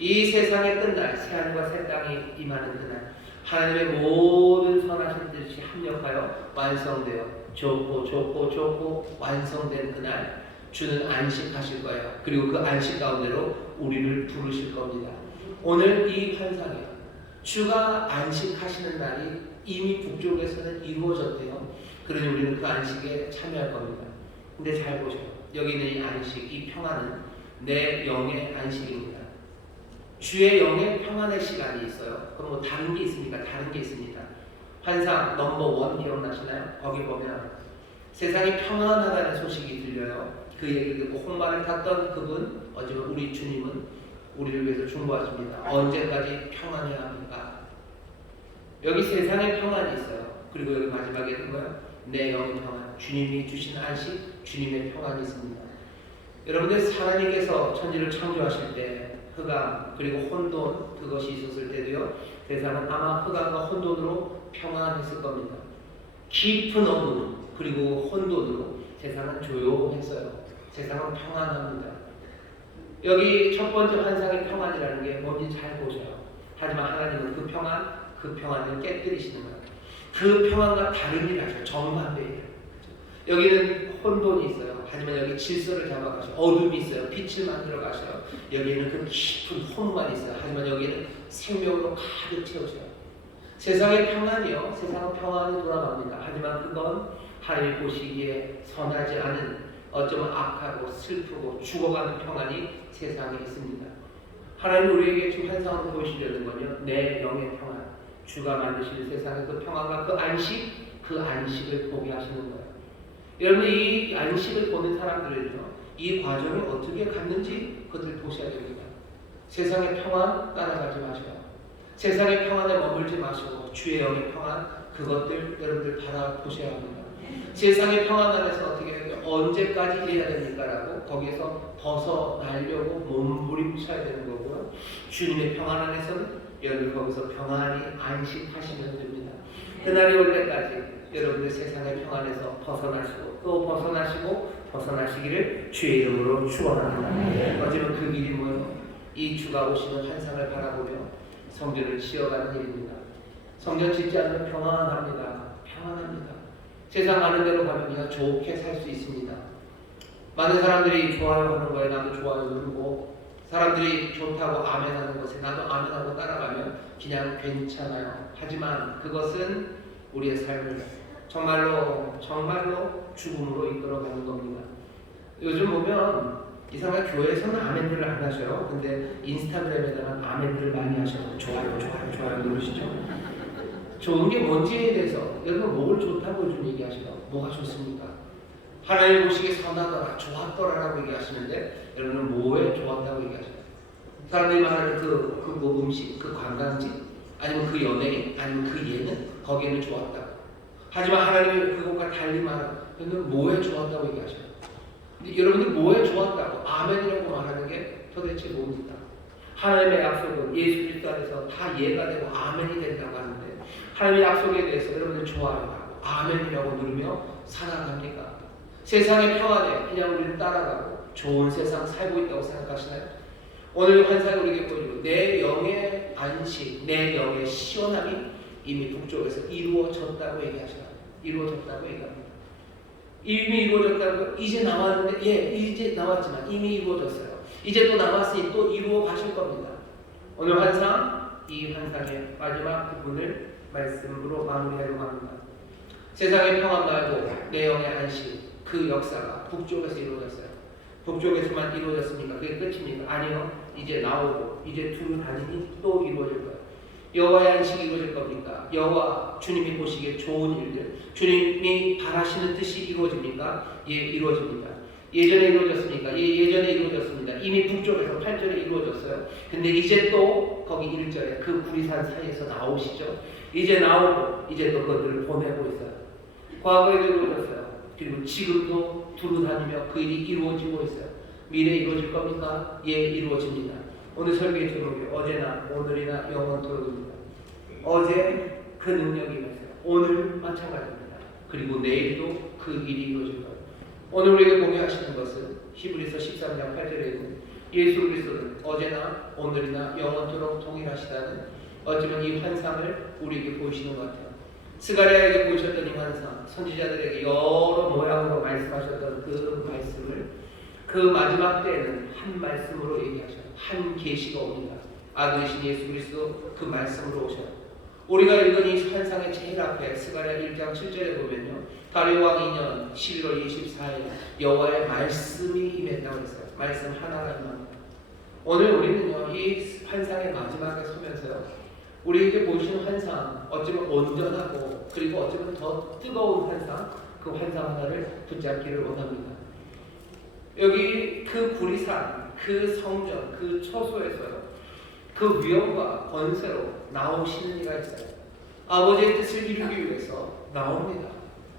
이 세상의 끝날 새하늘과 새 땅이 임하는 그날 하나님의 모든 선하신 뜻이 합력하여 완성되어 좋고 완성된 그날 주는 안식하실 거예요. 그리고 그 안식 가운데로 우리를 부르실 겁니다. 오늘 이 환상이에요. 주가 안식하시는 날이 이미 북쪽에서는 이루어졌대요. 그러니 우리는 그 안식에 참여할 겁니다. 근데 잘 보세요. 여기 있는 이 안식, 이 평안은 내 영의 안식입니다. 주의 영의 평안의 시간이 있어요. 그럼 뭐 다른 게 있습니까? 다른 게 있습니다. 환상 넘버 1 기억나시나요? 거기 보면 세상이 평안하다는 소식이 들려요. 그 얘기를 듣고 홍만을 탔던 그분, 어쩌면 우리 주님은 우리를 위해서 중보하십니다. 언제까지 평안해야 합니까? 여기 세상에 평안이 있어요. 그리고 여기 마지막에 있는 거예요. 내 영의 평안, 주님이 주신 안식, 주님의 평안이 있습니다. 여러분들 하나님께서 천지를 창조하실 때 흑암 그리고 혼돈 그것이 있었을 때도요. 세상은 아마 흑암과 혼돈으로 평안했을 겁니다. 깊은 어둠 그리고 혼돈으로 세상은 조용했어요. 세상은 평안합니다. 여기 첫 번째 환상의 평안이라는 게 뭔지 잘 보세요. 하지만 하나님은 그 평안을 깨뜨리시는 거예요. 그 평안과 다른 일을 하셔요. 정반대예요. 여기는 혼돈이 있어요. 하지만 여기 질서를 잡아가셔요. 어둠이 있어요. 빛을 만들어 가셔요. 여기에는 그 깊은 혼만 있어요. 하지만 여기는 생명으로 가득 채우셔요. 세상의 평안이요. 세상은 평안으로 돌아갑니다. 하지만 그건 하나님 보시기에 선하지 않은 어쩌면 악하고 슬프고 죽어가는 평안이 세상에 있습니다. 하나님 우리에게 지금 환상으로 보여주시려는 건요. 내 영의 평안. 주가 만드시는 세상의 그 평안과 그 안식을 보게 하시는 거예요. 여러분 이 안식을 보는 사람들은요. 이 과정을 어떻게 갔는지 그것을 보셔야 됩니다. 세상의 평안 따라가지 마세요. 세상의 평안에 머물지 마시고 주의 영의 평안 그것들 여러분들 바라보셔야 합니다. 세상의 평안 안에서 어떻게 언제까지 일해야 됩니까라고 거기에서 벗어나려고 몸부림쳐야 되는 거고요. 주님의 평안 안에서는 여러분 거기서 평안히 안식하시면 됩니다. 그날이 올 때까지 여러분들 세상의 평안에서 벗어나시고 또 벗어나시기를 주의 이름으로 축원합니다. 어쩌면 그 길이 뭐예요? 이 주가 오시는 환상을 바라보며 성전을 지어가는 일입니다. 성전 짓지 않으면 평안합니다. 세상 많은 데로 가면 그냥 좋게 살 수 있습니다. 많은 사람들이 좋아요 하는 거에 나도 좋아요 누르고 사람들이 좋다고 아멘하는 것에 나도 아멘하고 따라가면 그냥 괜찮아요. 하지만 그것은 우리의 삶을 정말로 죽음으로 이끌어가는 겁니다. 요즘 보면 이상하게 교회에서는 아멘들을 안 하셔요. 근데 인스타그램에다가 아멘들을 많이 하셔요. 좋아요 누르시죠. 좋은 게 뭔지에 대해서 여러분 뭘 좋다고 요즘 얘기하시나요? 뭐가 좋습니까? 하나님 보시기에 선하더라, 좋았더라라고 얘기하시는데 여러분은 뭐에 좋았다고 얘기하시나요? 사람들이 말하는 그 음식, 그 관광지 아니면 그 연예인, 아니면 그 예능, 거기에는 좋았다고. 하지만 하나님이 그것과 달리 말하는 너는 뭐에 좋았다고 얘기하셔요. 여러분들 뭐에 좋았다고 아멘이라고 말하는 게 도대체 뭡니까? 하나님의 약속은 예수 그리스도 안에서 다 예가 되고 아멘이 된다고 하는데 하나님의 약속에 대해서 여러분들 좋아요 하고 아멘이라고 누르며 살아갑니까? 세상의 평안에 그냥 우리는 따라가고 좋은 세상 살고 있다고 생각하시나요? 오늘 환상이 우리에게 보여주고 내 영의 안식, 내 영의 시원함이 이미 북쪽에서 이루어졌다고 얘기하시나요? 이루어졌다고 얘기합니다. 이미 이루어졌다고 이제 나왔는데 이제 나왔지만 이미 이루어졌어요. 이제 또 남았으니 또 이루어 가실 겁니다. 오늘 환상, 이 환상의 마지막 부분을 말씀으로 마무리하려고 합니다. 세상의 평안 말고 내 영의 안식, 그 역사가 북쪽에서 이루어졌어요. 북쪽에서만 이루어졌습니까? 그게 끝입니까? 아니요. 이제 나오고 이제 두루 다니니 또 이루어질 거예요. 여호와의 안식이 이루어질 겁니까? 여호와 주님이 보시기에 좋은 일들, 주님이 바라시는 뜻이 이루어집니까? 예, 이루어집니다. 예전에 이루어졌습니까? 예, 예전에 이루어졌습니다. 이미 북쪽에서 8절에 이루어졌어요. 근데 이제 또 거기 1절에 그 구리산 사이에서 나오시죠. 이제 나오고 이제 또 그것들을 보내고 있어요. 과거에도 이루어졌어요. 그리고 지금도 두루 다니며 그 일이 이루어지고 있어요. 미래에 이루어질 겁니까? 예, 이루어집니다. 오늘 설교의 제목이 어제나 오늘이나 영원토록입니다. 어제 그 능력이 임했어요. 오늘 마찬가지입니다. 그리고 내일도 그 일이 이루어질 거예요. 오늘 우리에게 공유하시는 것은 히브리서 13장 8절에 있는 예수 그리스도는 어제나 오늘이나 영원토록 동일하시다는 어쩌면 이 환상을 우리에게 보이시는 것 같아요. 스가랴에게 보이셨던 이 환상, 선지자들에게 여러 모양으로 말씀하셨던 그 말씀을 그 마지막 때에는 한 말씀으로 얘기하셔요. 한 계시가 옵니다. 아들이신 예수 그리스도 그 말씀으로 오셔요. 우리가 읽은 이 환상의 제일 앞에 스가랴 1장 7절에 보면요. 다리오 왕 2년 11월 24일 여호와의 말씀이 임했다고 했어요. 말씀 하나가 임합니다. 오늘 우리는요. 이 환상의 마지막에 서면서요. 우리에게 보이시는 환상, 어쩌면 온전하고 그리고 어쩌면 더 뜨거운 환상, 그 환상 하나를 붙잡기를 원합니다. 여기 그 구리산, 그 성전, 그 처소에서요. 그 위엄과 권세로 나오시는 이가 있어요. 아버지의 뜻을 이루기 위해서 나옵니다.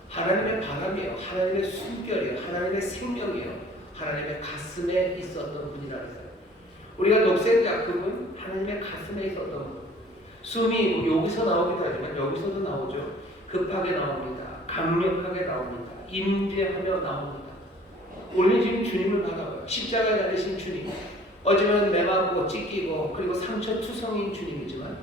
하나님의 바람이에요. 하나님의 숨결이에요. 하나님의 생명이에요. 하나님의 가슴에 있었던 분이라 했어요. 우리가 독생자 그분 하나님의 가슴에 있었던 분. 숨이 여기서 나오기도 하지만 여기서도 나오죠. 급하게 나옵니다. 강력하게 나옵니다. 임재하며 나옵니다. 우리는 지금 주님을 바라봐요. 십자가에 달리신 주님. 어쩌면 매맞고 찢기고 그리고 상처투성인 주님이지만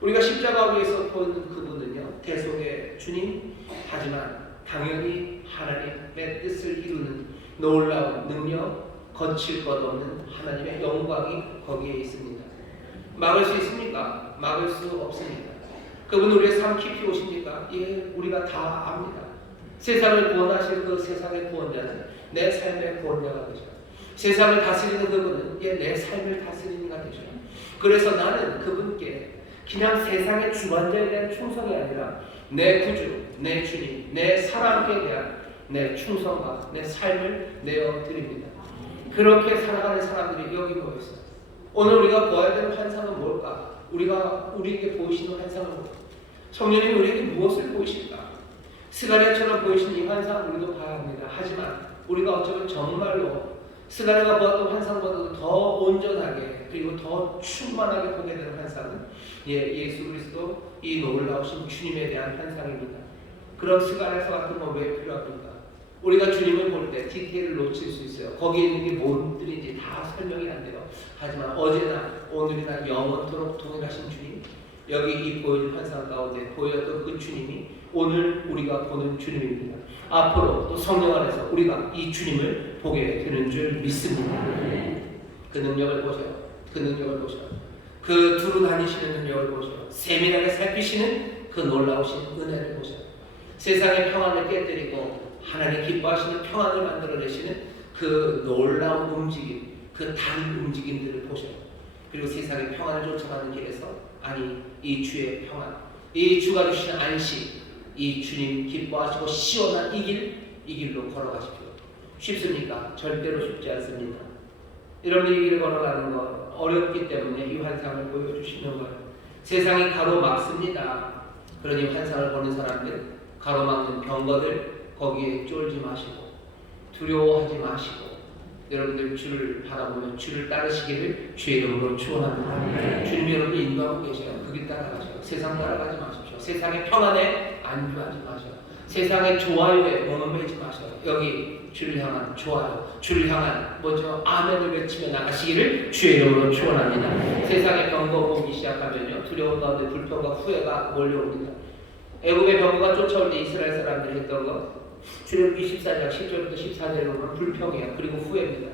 우리가 십자가 위에서 보는 그분은요. 대속의 주님. 하지만 당연히 하나님의 뜻을 이루는 놀라운 능력, 거칠 것 없는 하나님의 영광이 거기에 있습니다. 막을 수 있습니까? 막을 수 없습니다. 그분 우리의 삶 깊이 오십니까? 예, 우리가 다 압니다. 세상을 구원하실 그 세상의 구원자는 내 삶의 구원자가 되죠. 세상을 다스리는 그분은 예, 내 삶을 다스리는 가 되죠. 그래서 나는 그분께 그냥 세상의 주관자에 대한 충성이 아니라 내 구주, 내 주님, 내 사랑에 대한 내 충성과 내 삶을 내어드립니다. 그렇게 살아가는 사람들이 여기 모여있어요. 오늘 우리가 보아야 되는 환상은 뭘까? 우리에게 보이시는 환상은 뭘까? 성령님이 우리에게 무엇을 보이실까? 스가랴처럼 보이시는 이 환상 우리도 봐야 합니다. 하지만 우리가 어쩌면 정말로 스가랴가 보았던 환상보다도 더 온전하게 그리고 더 충만하게 보게 되는 환상은 예수 그리스도 이 놀라우신 주님에 대한 환상입니다. 그런 스가랴서 같은 건 왜 필요합니까? 우리가 주님을 볼 때 디테일을 놓칠 수 있어요. 거기에 있는 게 뭔들인지 다 설명이 안 돼요. 하지만 어제나 오늘이나 영원토록 동일하신 주님, 여기 이 보이는 환상 가운데 보였던 그 주님이 오늘 우리가 보는 주님입니다. 앞으로 또 성령 안에서 우리가 이 주님을 보게 되는 줄 믿습니다. 그 능력을 보셔요. 그 능력을 보셔요. 그 두루 다니시는 능력을 보셔요. 세밀하게 살피시는 그 놀라우신 은혜를 보셔요. 세상의 평안을 깨뜨리고 하나님 기뻐하시는 평안을 만들어내시는 그 놀라운 움직임, 그 다른 움직임들을 보셔요. 그리고 세상의 평안을 쫓아가는 길에서 아니 이 주의 평안, 이 주가 주시는 안식, 이 주님 기뻐하시고 시원한 이 길로 걸어가십시오. 쉽습니까? 절대로 쉽지 않습니다. 여러분이 이 길을 걸어가는 거 어렵기 때문에 이 환상을 보여주시는 거예요. 세상이 가로막습니다. 그러니 환상을 보는 사람들, 가로막는 병거들 거기에 쫄지 마시고 두려워하지 마시고 여러분들 주를 바라보며 주를 따르시기를 주의 이름으로 축원합니다. 주님 여러분을 인도하고 계셔요. 그 길 따라가셔요. 세상 따라가지 마십시오. 세상의 평안에 안주하지 마셔요. 세상의 좋아요에 머물지 마셔요. 여기 주를 향한 좋아요, 주를 향한 뭐죠? 아멘을 외치며 나가시기를 주의 이름으로 축원합니다. 세상의 병거 보기 시작하면요, 두려운 가운데 불평과 후회가 몰려옵니다. 애굽의 병거가 쫓아올 때 이스라엘 사람들이 했던 것, 출애굽기 14장 10절부터 14절에 보면 불평이에요. 그리고 후회입니다.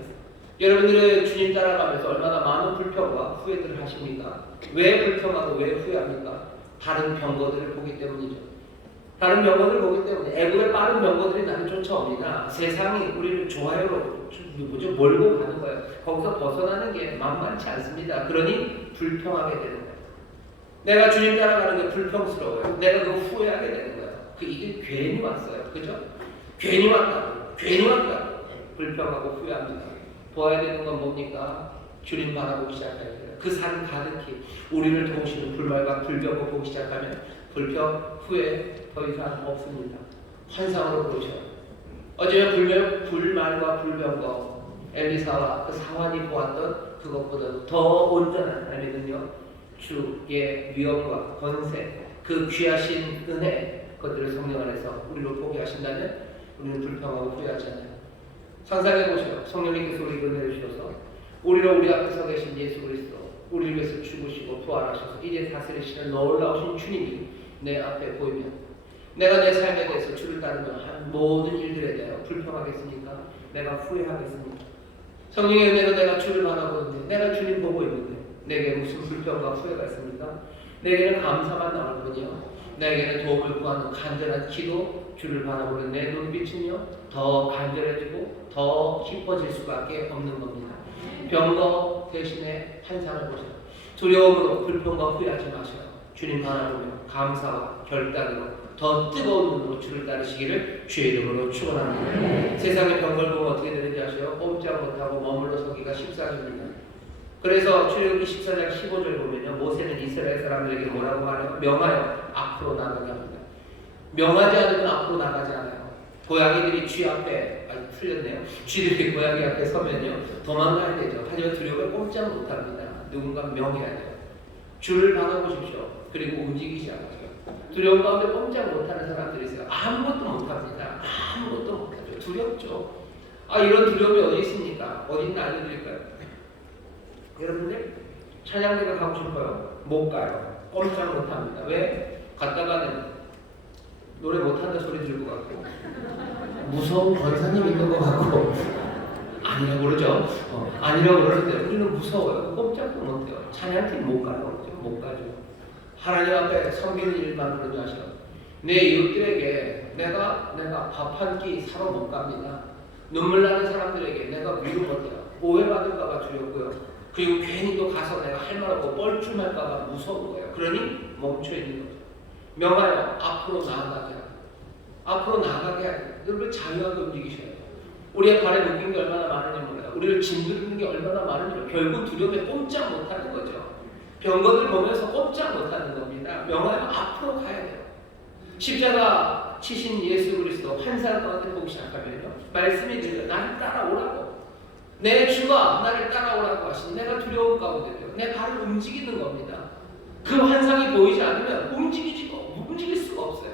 여러분들은 주님 따라가면서 얼마나 많은 불평과 후회들을 하십니까? 왜 불평하고 왜 후회합니까? 다른 병거들을 보기 때문이죠. 다른 병거들을 보기 때문에 애굽의 빠른 병거들이 나를 쫓아옵니다. 세상이 우리를 좋아요로 몰고 가는 거예요. 거기서 벗어나는 게 만만치 않습니다. 그러니 불평하게 되는 거예요. 내가 주님 따라가는 게 불평스러워요. 내가 그거 후회하게 되는 거예요. 이게 괜히 왔어요. 그죠? 괜히 왔다고. 괜히 왔다고. 불평하고 후회합니다. 보아야 되는 건 뭡니까? 주님 바라보기 시작해야 돼요. 그 산 가득히 우리를 도우시는 불말과 불병거 보기 시작하면 불평, 후회 더 이상 없습니다. 환상으로 보셔요. 어제 불말과 불병거 엘리사와 그 사환이 보았던 그것보다도 더 온전한 하나님은요, 주의 위엄과 권세, 그 귀하신 은혜, 그것들을 성령 안에서 우리로 보게 하신다면 우리는 불평하고 후회하지 않아요. 상상해 보세요. 성령님께서 우리에게 은혜를 주셔서 우리로 우리 앞에 서 계신 예수 그리스도, 우리를 위해서 죽으시고 부활하셔서 이제 다스리시는 놀라우신 주님이 내 앞에 보이면 내가 내 삶에 대해서 주를 따르며 한 모든 일들에 대하여 불평하겠습니까? 내가 후회하겠습니까? 성령의 은혜로 내가 주를 바라보는데, 내가 주님 보고 있는데 내게 무슨 불평과 후회가 있습니까? 내게는 감사만 나올 뿐이요, 내게는 도움을 구하는 간절한 기도, 주를 바라보는 내 눈빛은요 더 간절해지고 더 깊어질 수밖에 없는 겁니다. 병거 대신에 환상을 보세요. 두려움으로 불평과 후회하지 마세요. 주님 바라보며 감사와 결단으로 더 뜨거운 눈으로 주를 따르시기를 주의 이름으로 축원합니다. 세상의 병거를 보면 어떻게 되는지 아세요? 꼼짝 못하고 머물러 서기가 십상입니다. 그래서 출애굽기 14장 15절 보면요, 모세는 이스라엘 사람들에게 뭐라고 말해요? 명하여 앞으로 나가게 합니다. 명하지 않으면 앞으로 나가지 않아요. 고양이들이 쥐 앞에, 틀렸네요. 쥐들이 고양이 앞에 서면요 도망가야 되죠. 하지만 두려움을 꼼짝 못합니다. 누군가 명해야 돼요. 주를 바라보십시오. 그리고 움직이기 시작하세요. 두려움 가운데 꼼짝 못하는 사람들이 있어요. 아무것도 못합니다. 아무것도 못하죠. 두렵죠. 이런 두려움이 어디 있습니까? 어디 있나 알려드릴까요? 여러분들 찬양대가 가고 싶어요. 못 가요. 꼼짝 못합니다. 왜? 갔다가는 노래 못한다 소리 들고 같고 무서운 권사님 있는 것 같고 아니라고 그러죠. 아니라고 그러는데 우리는 무서워요. 꼼짝도 못해요. 찬양팀 못 가요. 못 가죠. 하나님 앞에 섬기는 일만 그러지 마시고 내 이웃들에게 내가 밥 한 끼 사러 못 갑니다. 눈물 나는 사람들에게 내가 위로 못해요. 오해받을까봐 두렵고요. 그리고 괜히 또 가서 내가 할 말하고 뻘쭘할까봐 무서운 거예요. 그러니 멈춰 있는 거죠. 명하여 앞으로 나아가게 하고 앞으로 나아가게 하고 여러분 자유하게 움직이셔야 돼요. 우리의 발에 묶인 게 얼마나 많은지 몰라요. 우리를 짓누르는 게 얼마나 많은지 몰라요. 결국 두려움에 꼼짝 못하는 거죠. 병거들 보면서 꼼짝 못하는 겁니다. 명하여 앞으로 가야 돼요. 십자가 치신 예수 그리스도 환상 가운데 보기 시작하면요, 말씀이 들려요. 나를 따라오라고. 내 주가 나를 따라오라고 하시니 내가 두려움 가운데요 내 발을 움직이는 겁니다. 그 환상이 보이지 않으면 움직일 수가 없어요.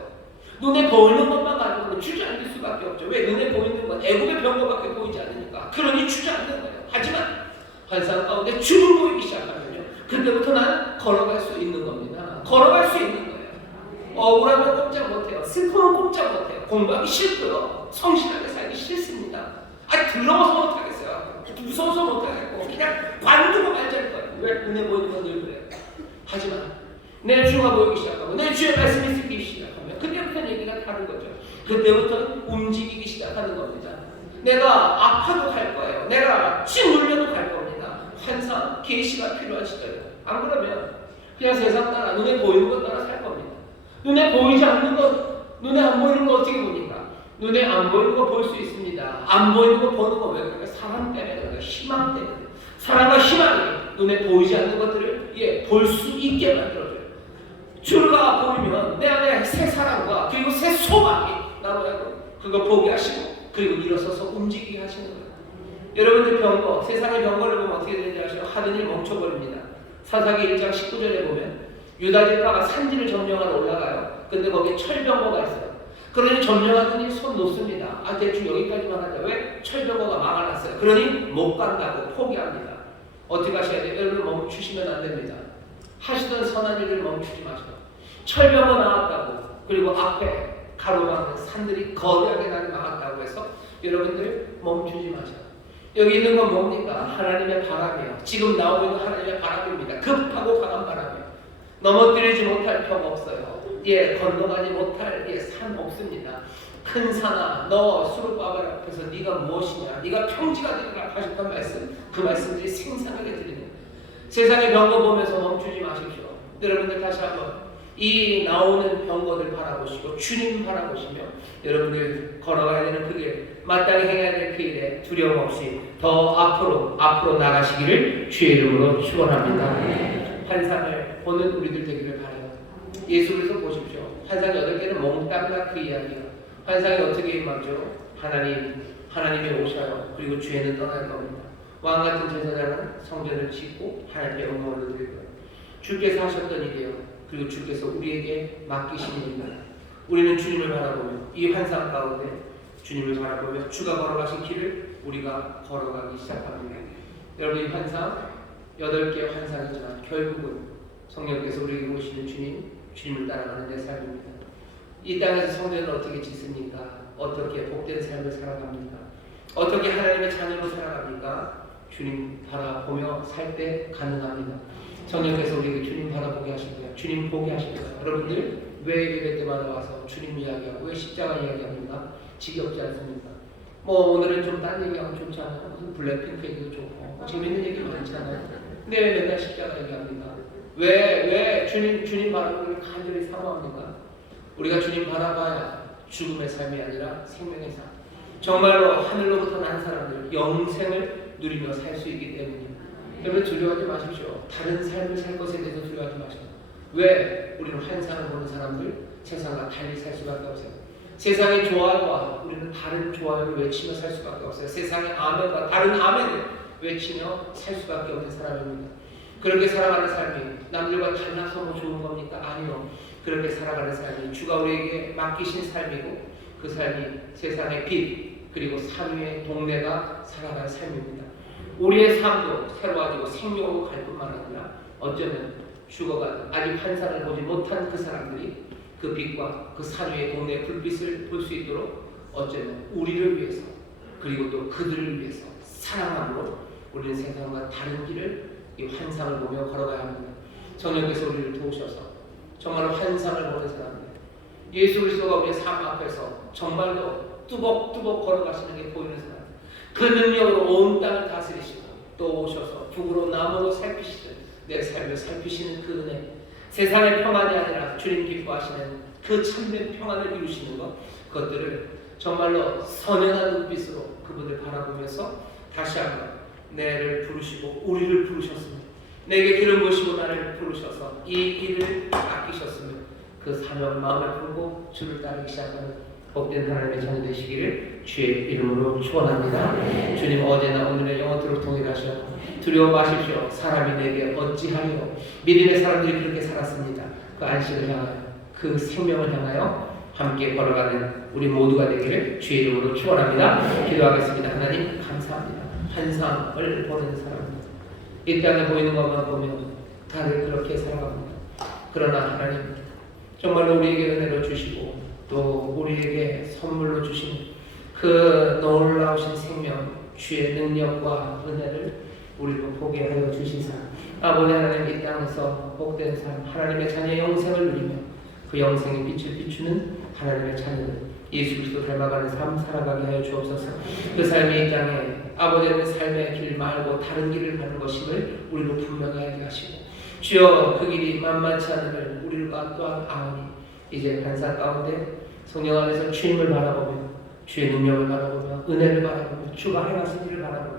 눈에 보이는 것만 가지고는 주저앉을 수밖에 없죠. 왜? 눈에 보이는 건 애굽의 병거밖에 보이지 않으니까. 그러니 주저앉는 거예요. 하지만 환상 가운데 주를 보이기 시작하면요, 그때부터 나는 걸어갈 수 있는 겁니다. 걸어갈 수 있는 거예요. 억울하면 꼼짝 못해요. 슬픔은 꼼짝 못해요. 공부하기 싫고요. 성실하게 살기 싫습니다. 더러워서 못하겠어요. 무서워서 못하겠고 그냥 관두고 말자일 거예요. 왜? 눈에 보이는 건 늘 그래요. 하지만 내 주가 보이기 시작하고 내 주의 말씀이 쓰기 시작하면 그때부터는 얘기가 다른 거죠. 그때부터는 움직이기 시작하는 겁니다. 내가 아파도 갈 거예요. 내가 짓눌려도 갈 겁니다. 환상, 계시가 필요한 시절이에요. 안 그러면 그냥 세상 따라 눈에 보이는 것 따라 살 겁니다. 눈에 보이지 않는 것, 눈에 안 보이는 거 어떻게 봅니까? 눈에 안 보이는 거 볼 수 있습니다. 안 보이는 거 보는 거 왜 그럴까요? 사랑 때문에 그래요. 희망 때문에. 사랑과 희망이 눈에 보이지 않는 것들을 볼 수 있게 만들어줘요. 주가 보이면 내 안에 새 사랑과 그리고 새 소망이 나오고 그거 보게 하시고 그리고 일어서서 움직이게 하시는 거예요. 여러분들 병거, 세상의 병거를 보면 어떻게 되는지 아시죠? 하던 일 멈춰버립니다. 사사기 1장 19절에 보면 유다 지파가 산지를 점령하러 올라가요. 근데 거기에 철병거가 있어요. 그러니 점령하더니 손 놓습니다. 아 대충 여기까지만 하자. 왜? 철병거가 막아놨어요. 그러니 못 간다고 포기합니다. 어떻게 하셔야 돼요? 여러분 멈추시면 안 됩니다. 하시던 선한 일을 멈추지 마시고 철병거 나왔다고 그리고 앞에 가로막는 산들이 거대하게 나를 막았다고 해서 여러분들 멈추지 마세요. 여기 있는 건 뭡니까? 하나님의 바람이에요. 지금 나오고 있는 하나님의 바람입니다. 급하고 강한 바람이에요. 넘어뜨리지 못할 벽 없어요. 건너가지 못할 산 없습니다. 큰 산아 너 수르바벨 앞에서 네가 무엇이냐? 네가 평지가 되리라 하셨던 말씀, 그 말씀들이 생생하게 들리는 세상의 병거 보면서 멈추지 마십시오. 여러분들 다시 한번 이 나오는 병거들 바라보시고 주님 바라보시며 여러분들 걸어가야 되는 그 길, 마땅히 행해야 될 그 일에 두려움 없이 더 앞으로 나가시기를 주의 이름으로 축원합니다. 환상을 보는 우리들 되기를 바라요. 예수 그리스도 보십시오. 환상 8개는 몽땅 다 그 이야기예요. 환상이 어떻게 임하죠? 하나님이 오셔요. 그리고 죄는 떠날 겁니다. 왕같은 제사장은 성전을 짓고 하나님의 영광을 드리고요. 주께서 하셨던 일이에요. 그리고 주께서 우리에게 맡기신 일입니다. 우리는 주님을 바라보며 이 환상 가운데 주님을 바라보며 주가 걸어가신 길을 우리가 걸어가기 시작합니다. 여러분 이 환상 8개의 환상이지만 결국은 성령께서 우리에게 오시는 주님을 따라가는 내 삶입니다. 이 땅에서 성전을 어떻게 짓습니까? 어떻게 복된 삶을 살아갑니까? 어떻게 하나님의 자녀로 살아갑니까? 주님 바라보며 살 때 가능합니다. 성령께서 우리에게 주님 바라보게 하실 거예요. 주님 보게 하실 거예요. 여러분들 왜 예배 때마다 와서 주님 이야기하고 왜 십자가 이야기합니까? 지겹지 않습니까? 오늘은 좀 딴 얘기하면 좋지 않아요? 무슨 블랙핑크 얘기도 좋고 재밌는 얘기 많잖아요. 근데 왜 맨날 십자가 얘기합니까? 왜 주님 바라보기를 간절히 사모합니까? 우리가 주님 바라봐야 죽음의 삶이 아니라 생명의 삶, 정말로 하늘로부터 난 사람들 영생을 누리며 살 수 있기 때문입니다. 여러분 두려워하지 마십시오. 다른 삶을 살 것에 대해서 두려워하지 마십시오. 왜? 우리는 환상을 보는 사람들 세상과 달리 살 수밖에 없어요. 세상의 좋아요와 우리는 다른 좋아요를 외치며 살 수밖에 없어요. 세상의 아멘과 다른 아멘을 외치며 살 수밖에 없는 사람입니다. 그렇게 살아가는 삶이 남들과 달라서 좋은 겁니까? 아니요. 그렇게 살아가는 삶이 주가 우리에게 맡기신 삶이고 그 삶이 세상의 빛 그리고 산 위의 동네가 살아가는 삶입니다. 우리의 삶도 새로워지고 생명으로 갈 뿐만 아니라 어쩌면 죽어가는 아직 환상을 보지 못한 그 사람들이 그 빛과 그 산 위의 동네의 불빛을 볼 수 있도록 어쩌면 우리를 위해서 그리고 또 그들을 위해서 사랑함으로 우리는 세상과 다른 길을 이 환상을 보며 걸어가야 합니다. 성령께서 우리를 도우셔서 정말로 환상을 보는 사람들, 예수 그리스도가 우리의 삶 앞에서 정말로 뚜벅뚜벅 걸어가시는 게 보이는 사람, 그 능력으로 온 땅을 다스리시고 또 오셔서 북으로 남으로 살피시듯 내 삶을 살피시는 그 은혜, 세상의 평안이 아니라 주님 기뻐하시는 그 참된 평안을 이루시는 것, 그것들을 정말로 선연한 눈빛으로 그분을 바라보면서 다시 한번 내를 부르시고 우리를 부르셨습니다. 내게 기름 부으시고 나를 부르셔서 이 일을 맡기셨으며 그 사명 마음을 풀고 주를 따르기 시작하는 복된 하나님의 자녀 되시기를 주의 이름으로 축원합니다. 주님 어제나 오늘의 영원토록 동일하시고 두려워 마십시오. 사람이 내게 어찌하리요. 믿음의 사람들이 그렇게 살았습니다. 그 안식을 향하여 그 생명을 향하여 함께 걸어가는 우리 모두가 되기를 주의 이름으로 축원합니다. 기도하겠습니다. 하나님 감사합니다. 환상을 보는 사람입니다. 이 땅에 보이는 것만 보면 다들 그렇게 살아갑니다. 그러나 하나님 정말로 우리에게 은혜를 주시고 또 우리에게 선물로 주신 그 놀라우신 생명 주의 능력과 은혜를 우리로 보게 하여 주시사 아버지 하나님 이 땅에서 복된 삶 하나님의 자녀의 영생을 누리며 그 영생의 빛을 비추는 하나님의 자녀들 예수 그리스도 닮아가는 삶 살아가게 하여 주옵소서. 그 삶이 이 땅에 아버지의 삶의 길 말고 다른 길을 가는 것임을 우리로 분명하게 하시고 주여 그 길이 만만치 않음을 우리가 또한 아오니 이제 환상 가운데 성령 안에서 주님을 바라보며 주의 능력을 바라보며 은혜를 바라보며 주가 행하신 일을 바라보며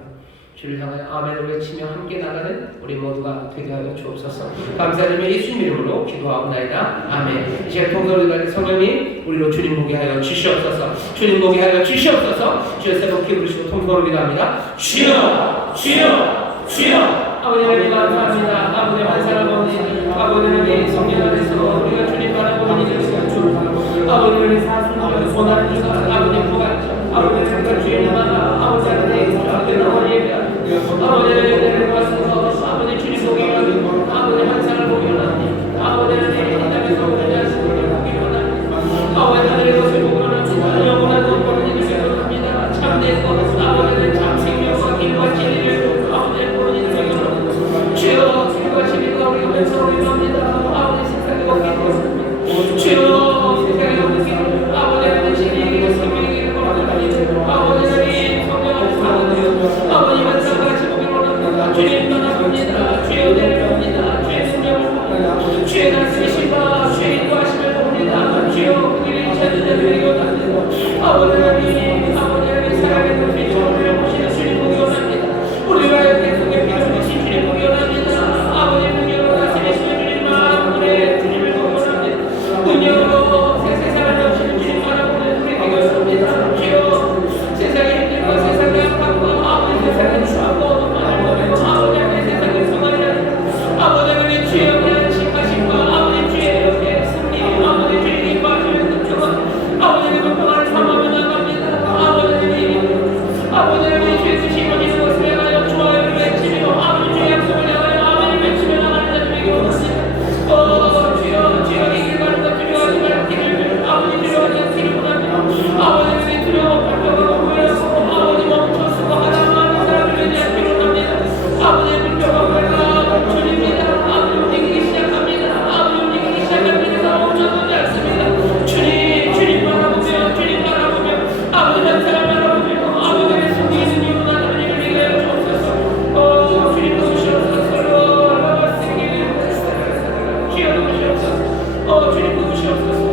주를 향하여 아멘을 외치며 함께 나가는 우리 모두가 되게 하여 주옵소서. 감사드리며 예수님 이름으로 기도하옵나이다. 아멘. 이제 통솔을 가진 성령님 우리로 주님 보게 하여 주시옵소서. 주님 보게 하여 주시옵소서. 주여 새롭게 부르시고 통솔을 기도합니다. 주여 주여 주여. 아버지 하나님 감사합니다. 아버지 환상하옵니 아버지 하나님 성령 안에서 우리가 주님 바라보는 일을 주옵소서. 아버지 하나님 사순절 고난을 주사 아버지 부활 아버지 하나님 주님 만나 아버지 하나님 앞에 나와 예배하며 아버지 하나님 와서 아버지 주님 보게 하고 아버지 환상을 보게 하니 아버지 하나님 이 땅에서 우리 자신을 보게 하니 아버지 하나님의 것을 보게 하니 영원한 것보는 일을 기도합니다. 참된 것 아버지 하나님 참 생명과 길과 진리를 아버지 보는 일을 기도합니다. 주여 주님과 진리가 우리가 왼손으로 기도합니다. 아버지 세상에 없게 되었습니다. 주여 세상에 없는 길 아버지 하나님 진리에게 생명에게 걸어갑니다. 아버지 하나님 성령을 사랑하며 아버지 환상같이 보기를 원합니다. 주님 떠나봅니다. 주여 내려옵니다. 주의 성령을 봅니다. 주의 말씀이신가 주의 인도하심을 봅니다. 주여 그 길을 찾는 자들에게 원합니다. 아버지 하나님 아버지 하나님 사랑의 것을 저를 보시는 주님 보기 원합니다. 우리가 계속에 피를 보신 주님 보기 원합니다. 아버지 능력으로 다스리시는 주님만 우리의 주님을 보기 원합니다. 능력으로 새 세상을 여시는 주님 바라보는 우리에게 원합니다. 주여 세상의 힘들과 세상의 압박과 아버지 세상의 추하고 어둠만을 보며 아버지 하나님 세상의 평안이라 아버지 하나님 주여 그냥 심하심과 아버지 주의 이렇게 승리 아버지 주의 기뻐하시는 그 평안 아버지 그 평안을 삼하며 나갑니다. 아버지 하나님 아버지 하나님 주의 주시고 있는 것을 향하여 좋아요를 외치며 아버지 주의 약속을 향하여 아멘을 외치며 나가는 자들에게 원합니다. 주여 주여 이 길 가는 것 두려워하지 말기를 아버지 두려워하지 않기를 원합니다. 아버지 하나님 두려워 발표하고 후회하고 아버지 멈춰서고 하나님하는 사람을 위해 않기를 원합니다. 아버지 불평하고 발표하고 주님입니다. 아버지 움직이기 시작합니다. 아버지 움직이기 시작합니다. 멈춰서지 않습니다. 주님 바라보며 주님 바라보며 아버지 한 사람 바라보며 아버지의 숨기는 이유로 나를 이를 위하여 주옵소서. 주님 도우시옵소서. 주여 도우시옵소서. 주님 도우시옵소서.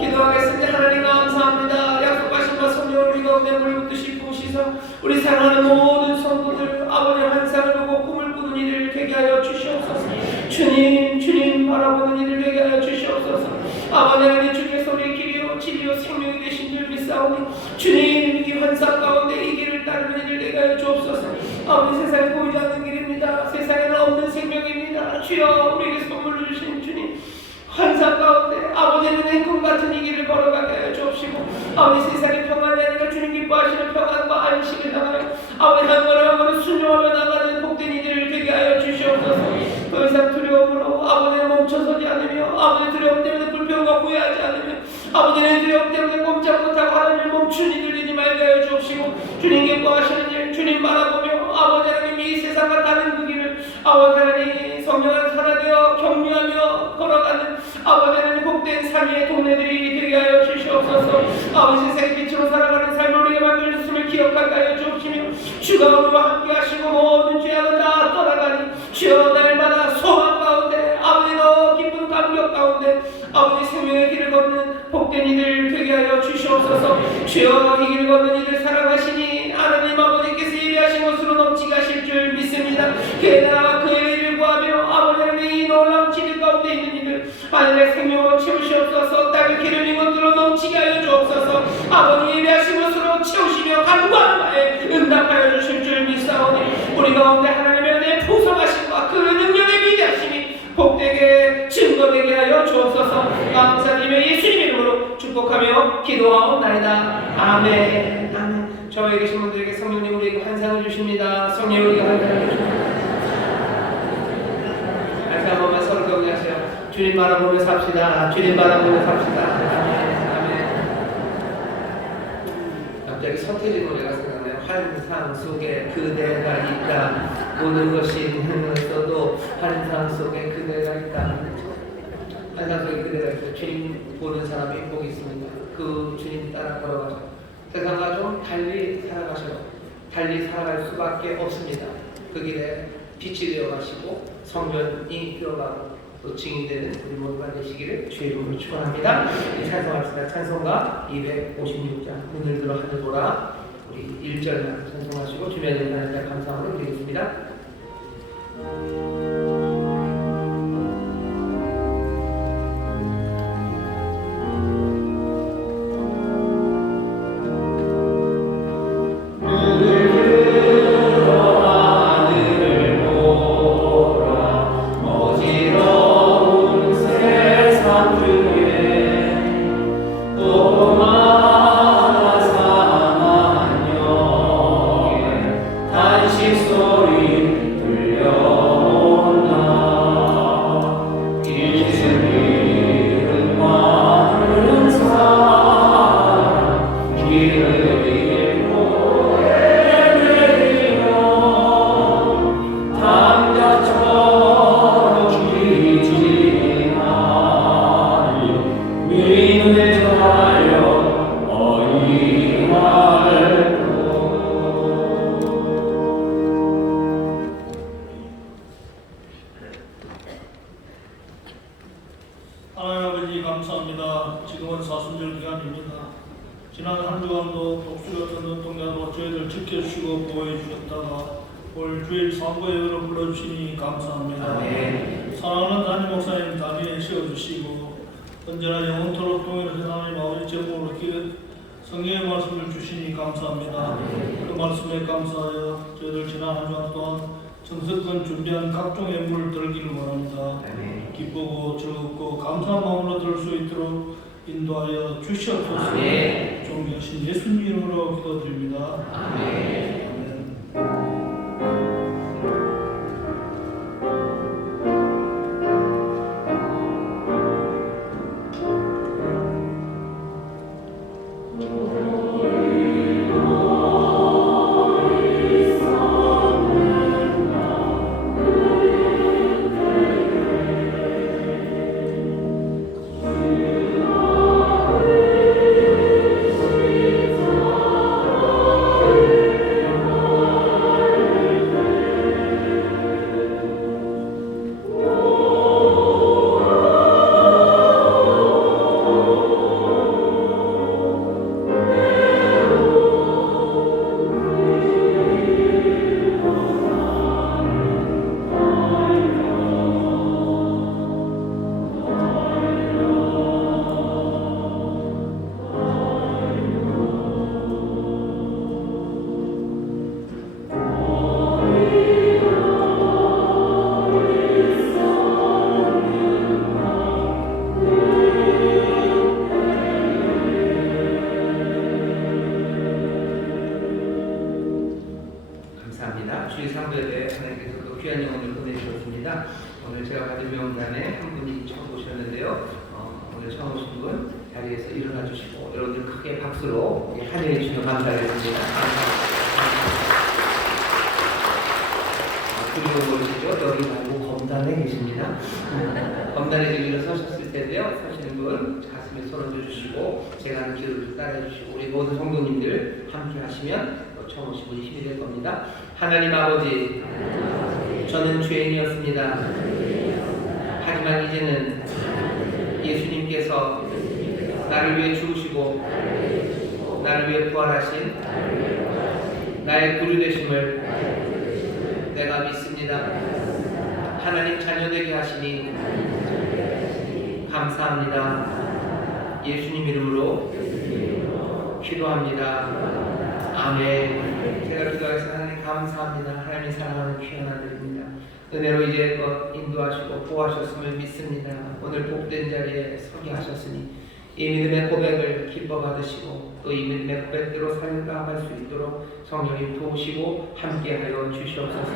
기도하겠습니다. 하나님 감사합니다. 약속하신 바 성령을 우리 가운데 물붓듯이 부으시사 우리 사랑하는 모든 성도들 아버지 환상을 보고 꿈을 꾸는 이들을 되게 하여 주시옵소서. 주님 바라보는 이들을 되게 하여 주시옵소서. 아버지 하나님 주께서 우리의 길이요 진리요 생명이 되신 줄 믿사오니 주님 이 환상 가운데 이 길을 따르는 이들 되게 하여 주옵소서. 아버지 세상에 보이지 않는 길입니다. 세상에는 없는 생명입니다. 주여 우리에게 선물로 주신 주님 환상 가운데 아버지는 행군 같은 이 길을 걸어가게 하여 주옵시고 아버지 세상의 평안이 아니라 주님 기뻐하시는 평안과 안식을 당하여 아버지 한 걸음 한 걸음 순종하며 나가는 복된 이들을 되게 하여 주시옵소서. 더 이상 두려움으로 아버지는 멈춰서지 않으며 아버지 두려움 때문에 불평과 후회하지 않으며 아버지는 두려움 때문에 꼼짝 못하고 하나님을 멈춘 이들 되지 말게 하여 주옵시고 주님 기뻐하시는 일 주님 바라보며 아버지 하나님 이 세상과 다른 그 길을 아버지 하나님 성령을 살아되어 격려하며 걸어가는 아버지 하나님 복된 삶의 동네들이 되게 하여 주시옵소서. 아버지 세상의 빛으로 살아가는 삶을 우리에게 만들어주심을 기억하게 하여 주옵시며 주가 우리와 함께 하시고 모든 죄악은 다 떠나가니 주여 날마다 소망 가운데 아버지 너 기쁜 감격 가운데 아버지 생명의 길을 걷는 복된 이들 되게 하여 주시옵소서. 주여 이 길 걷는 이들 사랑하시니 하나님 아버지께서 예비하신 것으로 넘치게 하실 줄 믿습니다. 그의 나라와 그의 일을 구하며 아버지 하나님 이 놀라운 지들 가운데 있는 이들 하늘의 생명으로 채우시옵소서. 땅의 기름 인 것들로 넘치게 하여 주옵소서. 아버지 예비하신 것으로 채우시며 간구하는 바에 응답하여 주실 줄 믿사오니 우리 가운데 하나님의 은혜 풍성하심과 그 능력의 위대하심이 복되게 증거되게 하여 주옵소서. 감사드리며 예수님 이름으로 축복하며 기도하옵나이다. 아멘. 아멘. 저에 계신 분들에게 성령님 우리에게 환상을 주십니다. 성령 우리에게 환상을 주십니다. 다시 한 번만 서로 격려하세요. 주님 바라보며 삽시다. 주님 바라보며 삽시다. 아멘. 아멘. 갑자기 서태지 노래가 생각나요. 환상 속에 그대가 있다. 모든 것이 있는데도 환상 속에 그대가 있다. 환상 속에 그대가 있다. 주님 보는 사람이 복이 있습니다. 그 주님 따라 걸어가죠. 세상과 좀 달리 살아가셔요. 달리 살아갈 수밖에 없습니다. 그 길에 빛이 되어 가시고 성전이 되어가고 또 증인되는 우리 모두가 되시기를 주의 이름으로 축원합니다. 찬송합시다. 찬송가 256장 문을 들어 하늘 보라 우리 1절만 찬송하시고 주변에 하나님 감사함으로 드리겠습니다. 하나님 아버지 감사합니다. 지금은 사순절 기간입니다. 지난 한 주간도 독수 같은 눈동자로 저희를 지켜주시고 보호해 주셨다가 오늘 주일 상고에 여러 불러주시니 감사합니다. 사랑하는 담임 목사님 다리에 세워주시고 언제나 영원토록 동행하신 하나님 아버지 제목으로 기름 성령의 말씀을 주시니 감사합니다. 그 말씀에 감사하여 저희들 지난 한 주간 동안 정성껏 준비한 각종 예물을 드리기를 원합니다. 기쁘고 즐겁고 감사한 마음으로 들을 수 있도록 인도하여 주시옵소서. 존귀하신 예수님 이름으로 기도드립니다. 아멘. 감사합니다. 주일 3부에 하나님께서 또 귀한 영혼을 보내주셨습니다. 오늘 제가 받은 명단에 한 분이 처음 오셨는데요. 오늘 처음 오신 분 자리에서 일어나 주시고 여러분들 크게 박수로 환영해 주시면 감사하겠습니다. 그리고 모르시죠? 여기 말고 검단에 계십니다. 검단에 지금 일어서셨을 텐데요. 서시는 분 가슴에 손 얹어주시고 제가 하는 기도를 따라해 주시고 우리 모든 성도님들 함께 하시면 처음 오신 분이 힘이 될 겁니다. 하나님 아버지, 저는 죄인이었습니다. 하지만 이제는 예수님께서 나를 위해 죽으시고 나를 위해 부활하신 나의 구주 되심을 내가 믿습니다. 하나님 자녀 되게 하시니 감사합니다. 예수님 이름으로 기도합니다. 아멘. 제가 기도하겠습니다. 하나님 감사합니다. 하나님 사랑하는 귀한 아들입니다. 은혜로 이제 인도하시고 보호하셨음을 믿습니다. 오늘 복된 자리에 서게 하셨으니 이 믿음의 고백을 기뻐 받으시고 또 이 믿음의 고백대로 살아갈 수 있도록 성령님 도우시고 함께하여 주시옵소서.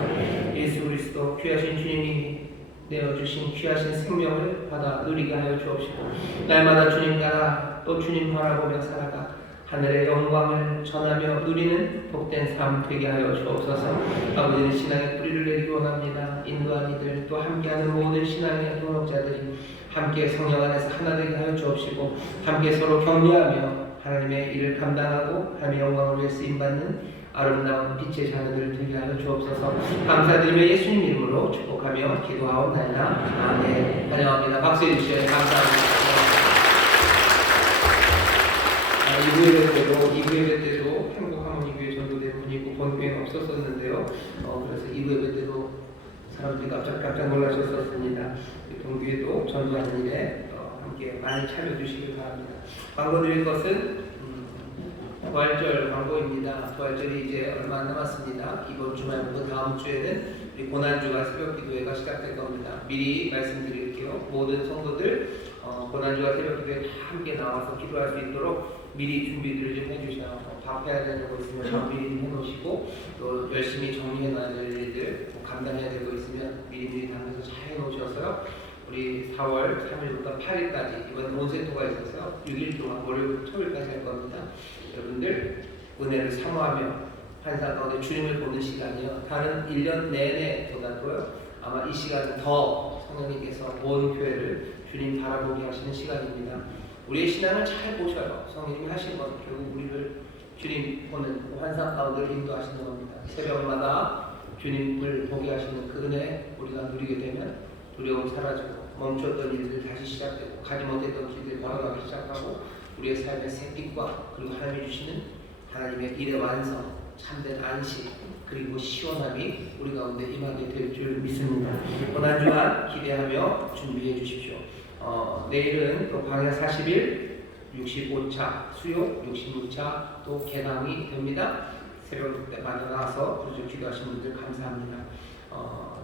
예수 그리스도 귀하신 주님이 내어주신 귀하신 생명을 받아 누리게 하여 주옵시고 날마다 주님 따라 또 주님 바라보며 살아가 하늘의 영광을 전하며 누리는 복된 삶 되게 하여 주옵소서. 아버지는 신앙의 뿌리를 내리기 원합니다. 인도한 이들 또 함께하는 모든 신앙의 동역자들이 함께 성령 안에서 하나 되게 하여 주옵시고 함께 서로 격려하며 하나님의 일을 감당하고 하나님의 영광을 위해 쓰임받는 아름다운 빛의 자녀들 되게 하여 주옵소서. 감사드리며 예수님 이름으로 축복하며 기도하옵나이다. 아멘. 환영합니다. 박수해 주시면 감사합니다. 2부 예배 때도 행복하모니교회 전도대 분이고 본교회는 없었었는데요. 그래서 2부 예배 때도 사람들이 깜짝 놀라셨었습니다. 본교회도 전도하는 일에 함께 많이 참여해 주시길 바랍니다. 광고 드릴 것은 부활절 광고입니다. 부활절이 이제 얼마 안 남았습니다. 이번 주말부터 다음 주에는 우리 고난주가 새벽 기도회가 시작될 겁니다. 미리 말씀드릴게요. 모든 성도들 고난주가 새벽 기도회에 다 함께 나와서 기도할 수 있도록 미리 준비들을 좀 해주셔요. 밥해야 되는 거 있으면 밥 미리 해놓으시고 또 열심히 정리해놔야 될 일들 감당해야 될 거 있으면 미리 당겨서 잘 해놓으셔서요. 우리 4월 3일부터 8일까지 이번 온세토가 있어서 6일 동안 월요일부터 토요일까지 할 겁니다. 여러분들 은혜를 사모하며 환상 가운데 주님을 보는 시간이요. 다른 1년 내내보다도요. 아마 이 시간은 더 성령님께서 온 교회를 주님 바라보게 하시는 시간입니다. 우리의 신앙을 잘 보셔요. 성령님이 하신 것 결국 우리를 주님 보는 환상 가운데 인도하시는 겁니다. 새벽마다 주님을 보게 하시는 그 은혜 우리가 누리게 되면 두려움 사라지고 멈췄던 일들 다시 시작되고 가지 못했던 길들 걸어가기 시작하고 우리의 삶의 새빛과 그리고 하나님이 주시는 하나님의 일의 완성, 참된 안식 그리고 시원함이 우리 가운데 임하게 될 줄 믿습니다. 고난주간 기대하며 준비해 주십시오. 내일은 또 광야 40일 65차 수요 66차 또 개강이 됩니다. 새벽 때 많이 나와서 그렇게 기도하신 분들 감사합니다.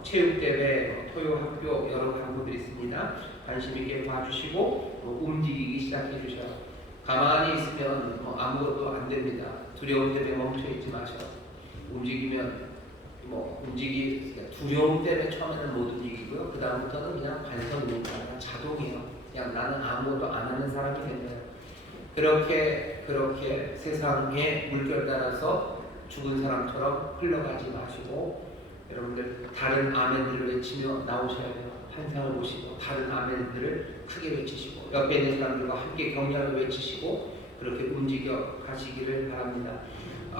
체육대회, 토요학교 여러 강구들이 있습니다. 관심 있게 봐주시고 움직이기 시작해 주셔요. 가만히 있으면 아무것도 안 됩니다. 두려움 때문에 멈춰 있지 마셔요. 움직이면 두려움 때문에 처음에는 못 움직이고요. 그 다음부터는 그냥 관성입니다. 그냥 자동이에요. 그냥 나는 아무것도 안 하는 사람이 된대요. 그렇게 세상의 물결 따라서 죽은 사람처럼 흘러가지 마시고 여러분들 다른 아멘들을 외치며 나오셔야 돼요. 환상을 보시고 다른 아멘들을 크게 외치시고 옆에 있는 사람들과 함께 격려하며 외치시고 그렇게 움직여 가시기를 바랍니다.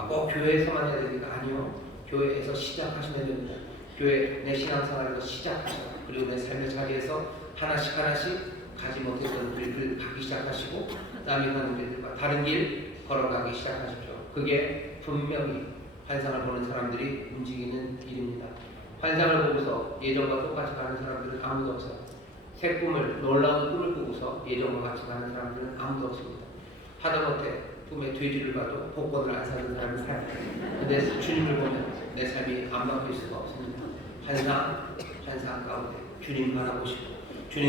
꼭 교회에서만 해야 됩니까? 아니요. 교회에서 시작하시면 됩니다. 교회 내 신앙생활에서 시작하셔요. 그리고 내 삶의 자리에서 하나씩 가지 못했던 길을 가기 시작하시고 남이 가는 길과 다른 길 걸어가기 시작하십시오. 그게 분명히 환상을 보는 사람들이 움직이는 일입니다. 환상을 보고서 예전과 똑같이 가는 사람들은 아무도 없어요. 새 꿈을 놀라운 꿈을 꾸고서 예전과 같이 가는 사람들은 아무도 없습니다. 하다못해 꿈에 돼지를 봐도 복권을 안 사는 사람이 살아요. 근데 주님을 보면 내 삶이 안 바뀔 수가 없습니다. 환상 가운데 주님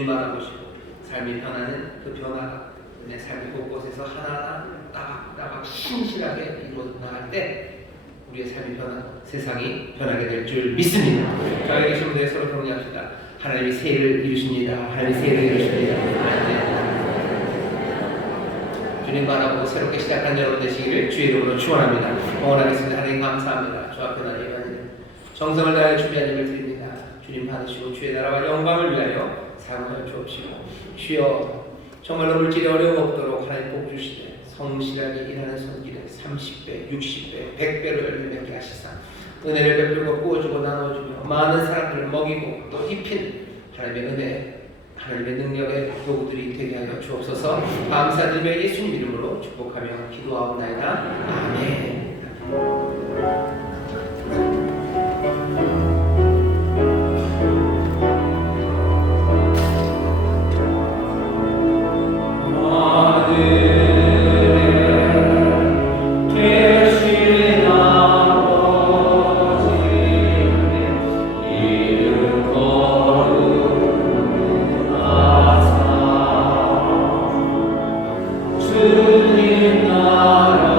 바라보시고 삶이 변하는 그 변화가 내 삶의 곳곳에서 하나하나 따박따박 신실하게 이루어 나갈 때 우리의 삶이 변하고 세상이 변하게 될 줄 믿습니다. 저희 계신 분들 서로 격려합시다. 하나님이 새해를 이루십니다. 주님 바라보고 새롭게 시작한 여러분 되시기를 주의 이름으로 축원합니다. 응원하겠습니다. 하나님 감사합니다. 주 앞에 나의 이반을 정성을 다해 준비한 예배를 드립니다. 주님 받으시고 주의 나라와 영광을 위하여 사용하여 주옵시고 주여 정말로 물질이 어려움 없도록 하나님 복 주시되 성실하게 일하는 손길에 30배, 60배, 100배로 열매 맺게 하시사 은혜를 베풀고 구워주고 나눠주며 많은 사람들을 먹이고 또 입힌 하나님의 은혜, 하나님의 능력의 도구들이 되게 하여 주옵소서. 감사드리며 예수님 이름으로 축복하며 기도하옵나이다. 아멘. 주님 나라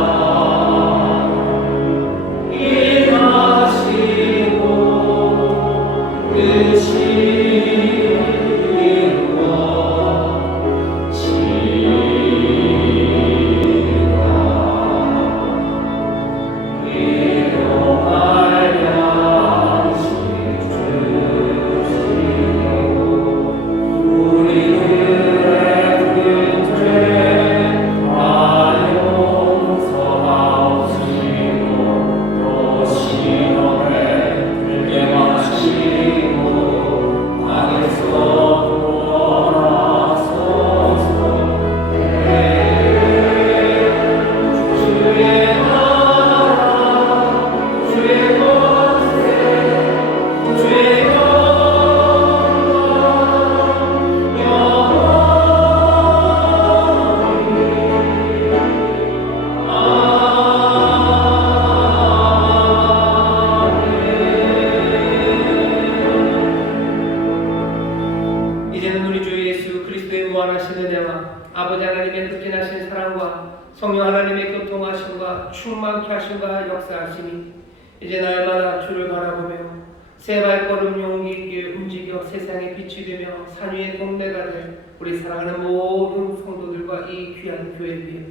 충만케 하신가 역사하시니 이제 날마다 주를 바라보며 새 발걸음 용기 있게 움직여 세상에 빛이 되며 산 위의 동네가 될 우리 사랑하는 모든 성도들과 이 귀한 교회 위에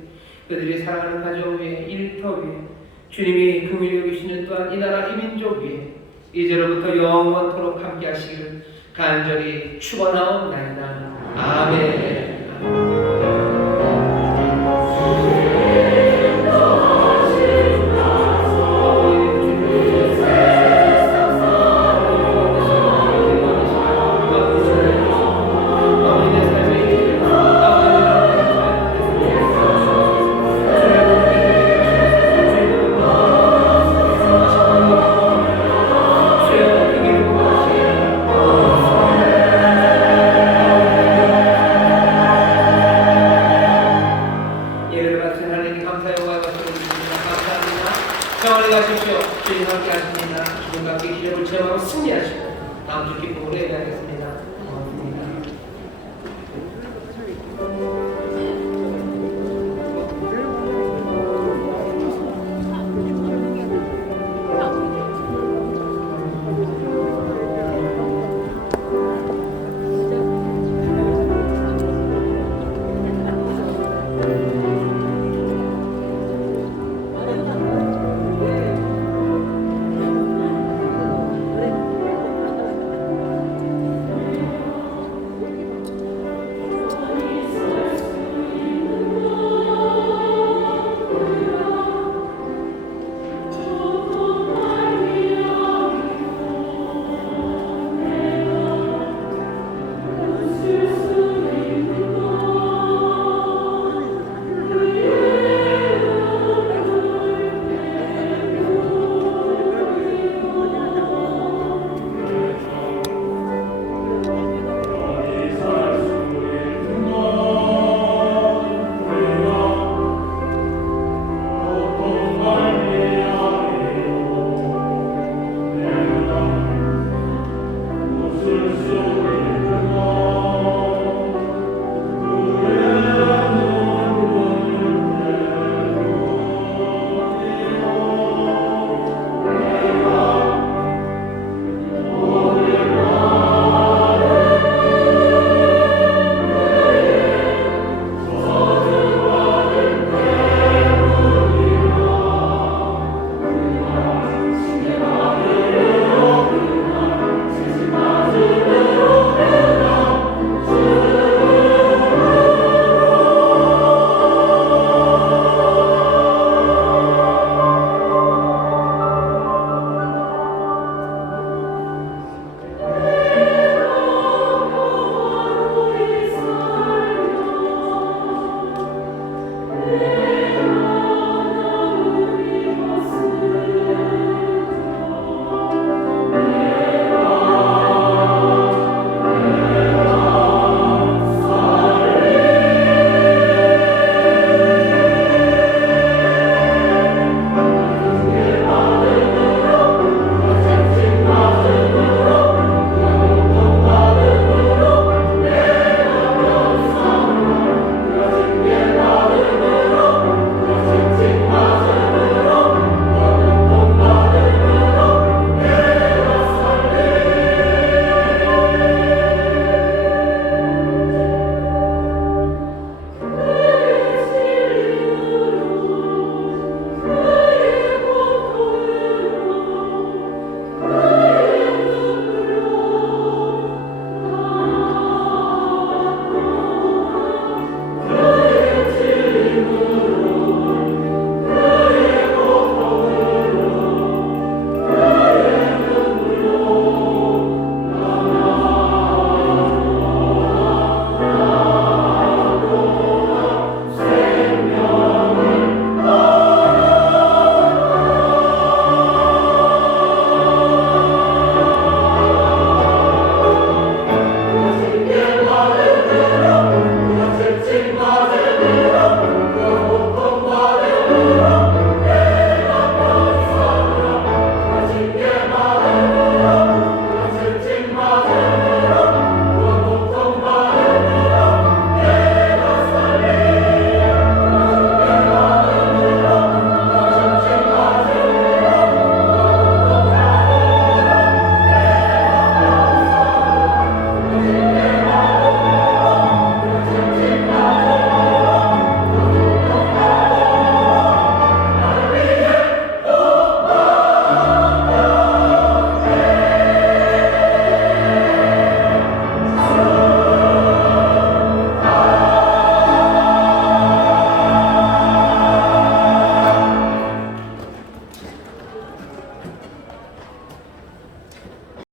그들이 사랑하는 가정 위에 일터 위에 주님이 긍휼히 여기시는 또한 이 나라 이 민족 위에 이제로부터 영원토록 함께 하시길 간절히 축원하옵나이다. 아멘. 평안히 가십시오. 주님 함께 하십니다. 주님과 함께 기적을 체험하고 승리하시고 다음 주 기쁨으로 예배하겠습니다.